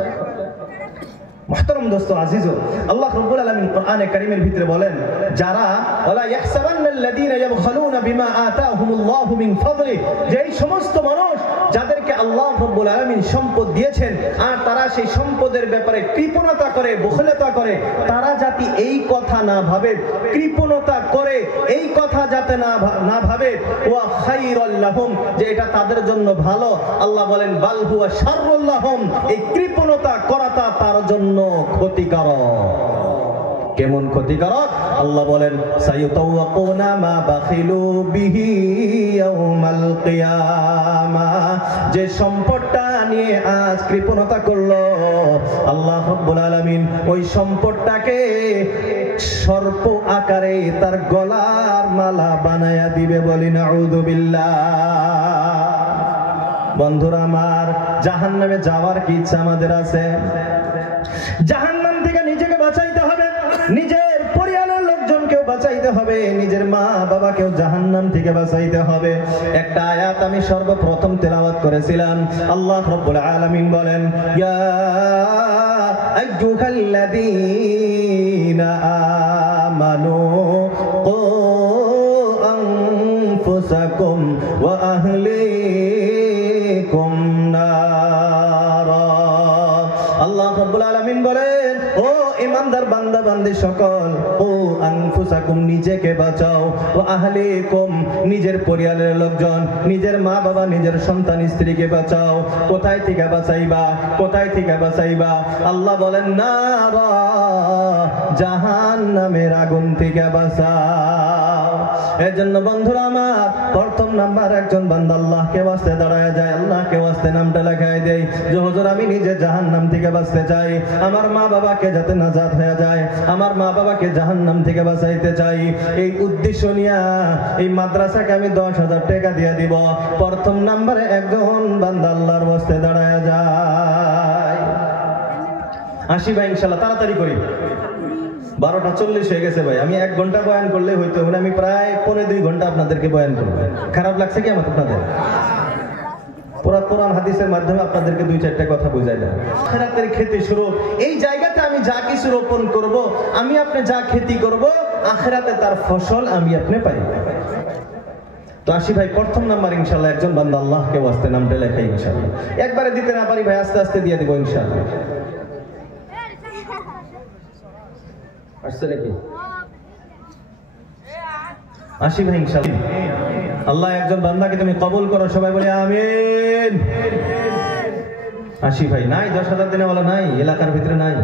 মুহতারাম দোস্ত আজিজ, আল্লাহ রাব্বুল আলামিন কোরআনে কারীমের ভিতরে বলেন, যারা ওয়ালা ইয়াহসাবান্নাল্লাযীনা ইয়াবখালুনা বিমা আতাহুমুল্লাহু মিন ফাদলি, যে এই সমস্ত মানুষ যাদেরকে আল্লাহ রাব্বুল আলামিন সম্পদ দিয়েছেন, আর তারা সেই সম্পদের ব্যাপারে কৃপণতা করে, বখলতা করে, তারা যাতে এই কথা না ভাবে, কৃপণতা করে এই কথা যাতে না ভাবে, ওয়া খায়রুল লাহুম, যে এটা তাদের জন্য ভালো, আল্লাহ বলেন বাল হুয়া শাররুল লাহুম, এই কৃপণতা করাটা তার জন্য ক্ষতিকারক। কেমন ক্ষতিকারক? আল্লাহ বলেন সায়ুতাওয়াকুনা মা বাখিলু বিহি ইয়াউমাল কিয়ামাহ, যে সম্পদটা নিয়ে আজ কৃপণতা করলো, আল্লাহ রাব্বুল আলামিন ওই সম্পদটাকে সর্প আকারে তার গলার মালা বানায়া দিবে, বলি নাউযু বিল্লাহ। বন্ধুরা আমার, জাহান্নামে যাওয়ার কি ইচ্ছা আমাদের আছে? জাহান্নাম থেকে নিজেকে বাঁচাইতে হবে, নিজের পরিবারের লোকজনকেও বাঁচাইতে হবে, নিজের মা বাবাকেও জাহান্নাম থেকে বাঁচাইতে হবে। একটা আয়াত আমি সর্বপ্রথম তেলাওয়াত করেছিলাম। আল্লাহ রাব্বুল আলামিন বলেন, ইয়া আইয়ুহাল্লাযীনা আমানু কু আনফুসাকুম ওয়া আহলিকুম নারা। আল্লাহ রাব্বুল আলামিন বলেন, ও ইমানদার বান্দা বান্দি সকল, ও আনফুসাকুম, নিজেকে বাঁচাও, ও আহলিকুম, নিজের পরিবারের লোকজন, নিজের মা বাবা, নিজের সন্তান স্ত্রীকে বাঁচাও। কোথায় থেকে বাঁচাইবা? কোথায় থেকে বাঁচাইবা? আল্লাহ বলেন, নারা, জাহান্নামের আগুন থেকে বাঁচাও। এজন্য বন্ধুরা আমার, প্রথম নাম্বার একজন বান্দা আল্লাহকে ওয়াস্তে দাঁড়ায় যায়, আল্লাহকে ওয়াস্তে নামটা লেখায় দেয় যে হুজুর আমি নিজে জাহান্নাম থেকে বাঁচতে চাই, আমার মা বাবাকে যাতে নাজাত হয়ে যায়, আমার মা বাবাকে জাহান্নাম থেকে বাঁচাইতে চাই। এই উদ্দেশ্য নিয়ে এই মাদ্রাসাকে আমি 10,000 টাকা দিয়ে দিব। প্রথম নাম্বারে একজন বান্দা আল্লাহর ওয়াস্তে দাঁড়ায় যায়। আসি ভাই ইনশাআল্লাহ, তাড়াতাড়ি করি, 12:40 হয়ে গেছে ভাই। আমি 1 ঘন্টা বয়ান করলে হইতো, মানে আমি প্রায় 1.5-2 ঘন্টা আপনাদেরকে বয়ান করবো। খারাপ লাগছে কি আমার আপনাদের? পুরা কোরআন হাদিসের মাধ্যমে আপনাদেরকে 2-4টা কথা বুঝাই দেব। আখিরাতের খেতে শুরু, এই জায়গাতে আমি যা কিছু রোপণ করব, আমি আপনি যা খেতি করব, আখিরাতে তার ফসল আমি আপনি পাই। তো আসি ভাই, প্রথম নাম্বার ইনশাআল্লাহ একজন বান্দা আল্লাহকে ওয়াস্তে নামটা লেখাই ইনশাআল্লাহ। একবারে দিতে না পারি ভাই, আস্তে আস্তে দিয়ে দিব ইনশাআল্লাহ। আসছে নাকি? আসি ভাই ইনশাআল্লাহ। আল্লাহ একজন বান্দাকে তুমি কবুল করো, সবাই বলে আমিন। আসি ভাই, নাই 10,000 দিনেওয়ালা নাই এলাকার ভিতরে, নাই।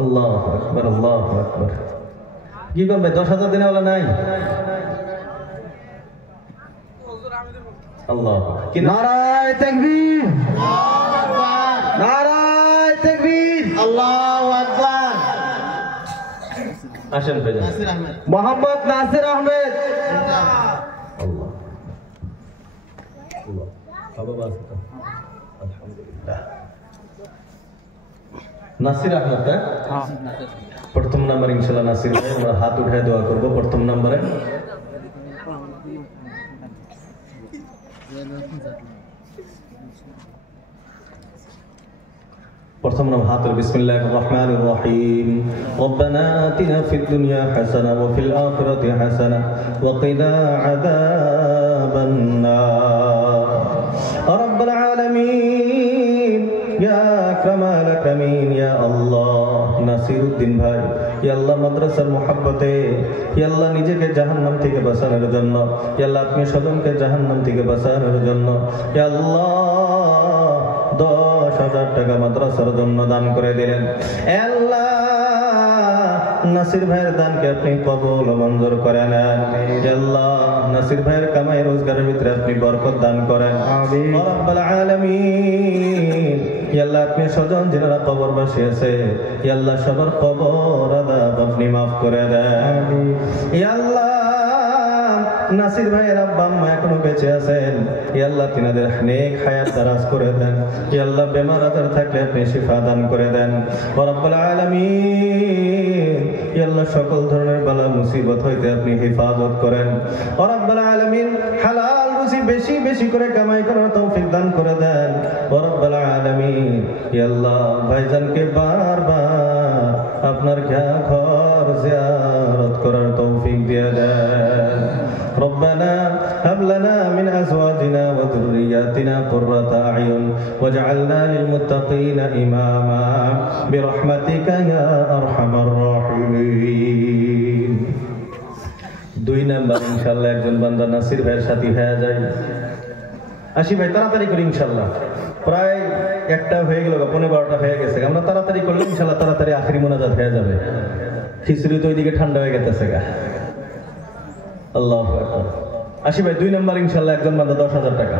আল্লাহু আকবার, আল্লাহু আকবার। কি করবে? 10,000 দিনেওয়ালা নাই। আল্লাহ, কি নারায়ে তাকবীর, আল্লাহু আকবার, নারায়ে তাকবীর, আল্লাহু আকবার। আসেন ভাই, নাসির আহমেদ, মোহাম্মদ নাসির আহমেদ। আল্লাহ আল্লাহ, বাবা আলহামদুলিল্লাহ। নাসির আহমেদ, হ্যাঁ, প্রথম নাম্বার ইনশাআল্লাহ নাসির ভাই। আমরা হাত উঠায় দোয়া করব প্রথম নাম্বারে। প্রথম নাম হাতের বিসমিল্লাহির রহমানির রহিম। রব্বানা আতিনা ফিদ দুনিয়া হাসানা ওয়া ফিল আখিরাতি হাসানা ওয়া কিনা আযাবান নার। রব্বুল আলামিন, ইয়া আকরামাল আকরামিন, ইয়া আল্লাহ, নাসিরউদ্দিন ভাই, ইয়া আল্লাহ মাদ্রাসার মুহাব্বতে, ইয়া আল্লাহ নিজেকে জাহান্নাম থেকে বাঁচানোর জন্য, ইয়া আল্লাহ আপনি স্বজনকে জাহান্নাম থেকে বাঁচানোর জন্য, ইয়া আল্লাহ 10,000 টাকা মাদ্রাসার জন্য দান করে দিলেন। আল্লাহ নাসির ভাইয়ের দানকে আপনি কবুল ও মঞ্জুর করে নেন। আল্লাহ নাসির ভাইয়ের কামাই রোজগারের ভিতরে আপনি বরকত দান করেন। আমিন রব্বুল আলামিন। ইয়া আল্লাহ আপনি স্বজন যারা কবরবাসী আছে, ইয়া আল্লাহ সবার কবর আযাব আপনি maaf করে দেন। আমিন। ইয়া আল্লাহ নাসির ভাইয়ের আব্বা আম্মা এখনো বেঁচে আছেন, ইয়া আল্লাহ তিনাদের নেক হায়াত দারাজ করে দেন। ইয়া আল্লাহ বেমার আজার থাকলে আপনি শিফা দান করে দেন। রব্বুল আলামিন, ইয়া আল্লাহ সকল ধরনের বালা মুসিবত হইতে আপনি হেফাজত করেন। রব্বুল আলামিন, হালাল রুজি বেশি বেশি করে কামাই করার তৌফিক দান করে দেন। রব্বুল আলামিন, ইয়া আল্লাহ ভাইজানকে বারবার আপনার ঘর জিয়ারত করার তৌফিক দিয়ে দেন। ربنا هب لنا من أزواجنا وذرياتنا قرة أعين واجعلنا للمتقين إماما برحمتك يا أرحم الراحمين। 2 নাম্বার ইনশাআল্লাহ একজন বান্দা নাসির ভাইয়ের সাথী হয়ে যায়। আসি ভাই, তাড়াতাড়ি করি ইনশাআল্লাহ, প্রায় একটা হয়ে গেল, 11:15 হয়ে গেছে। আমরা তাড়াতাড়ি করলে ইনশাল্লাহ তাড়াতাড়ি আখেরি মোনাজাত হয়ে যাবে। খিচুড়ি তো ওইদিকে ঠান্ডা হয়ে গেছে গা। আল্লাহু আকবার। আসি ভাই 2 নম্বর ইনশাল্লাহ একজন বান্দা 10,000 টাকা।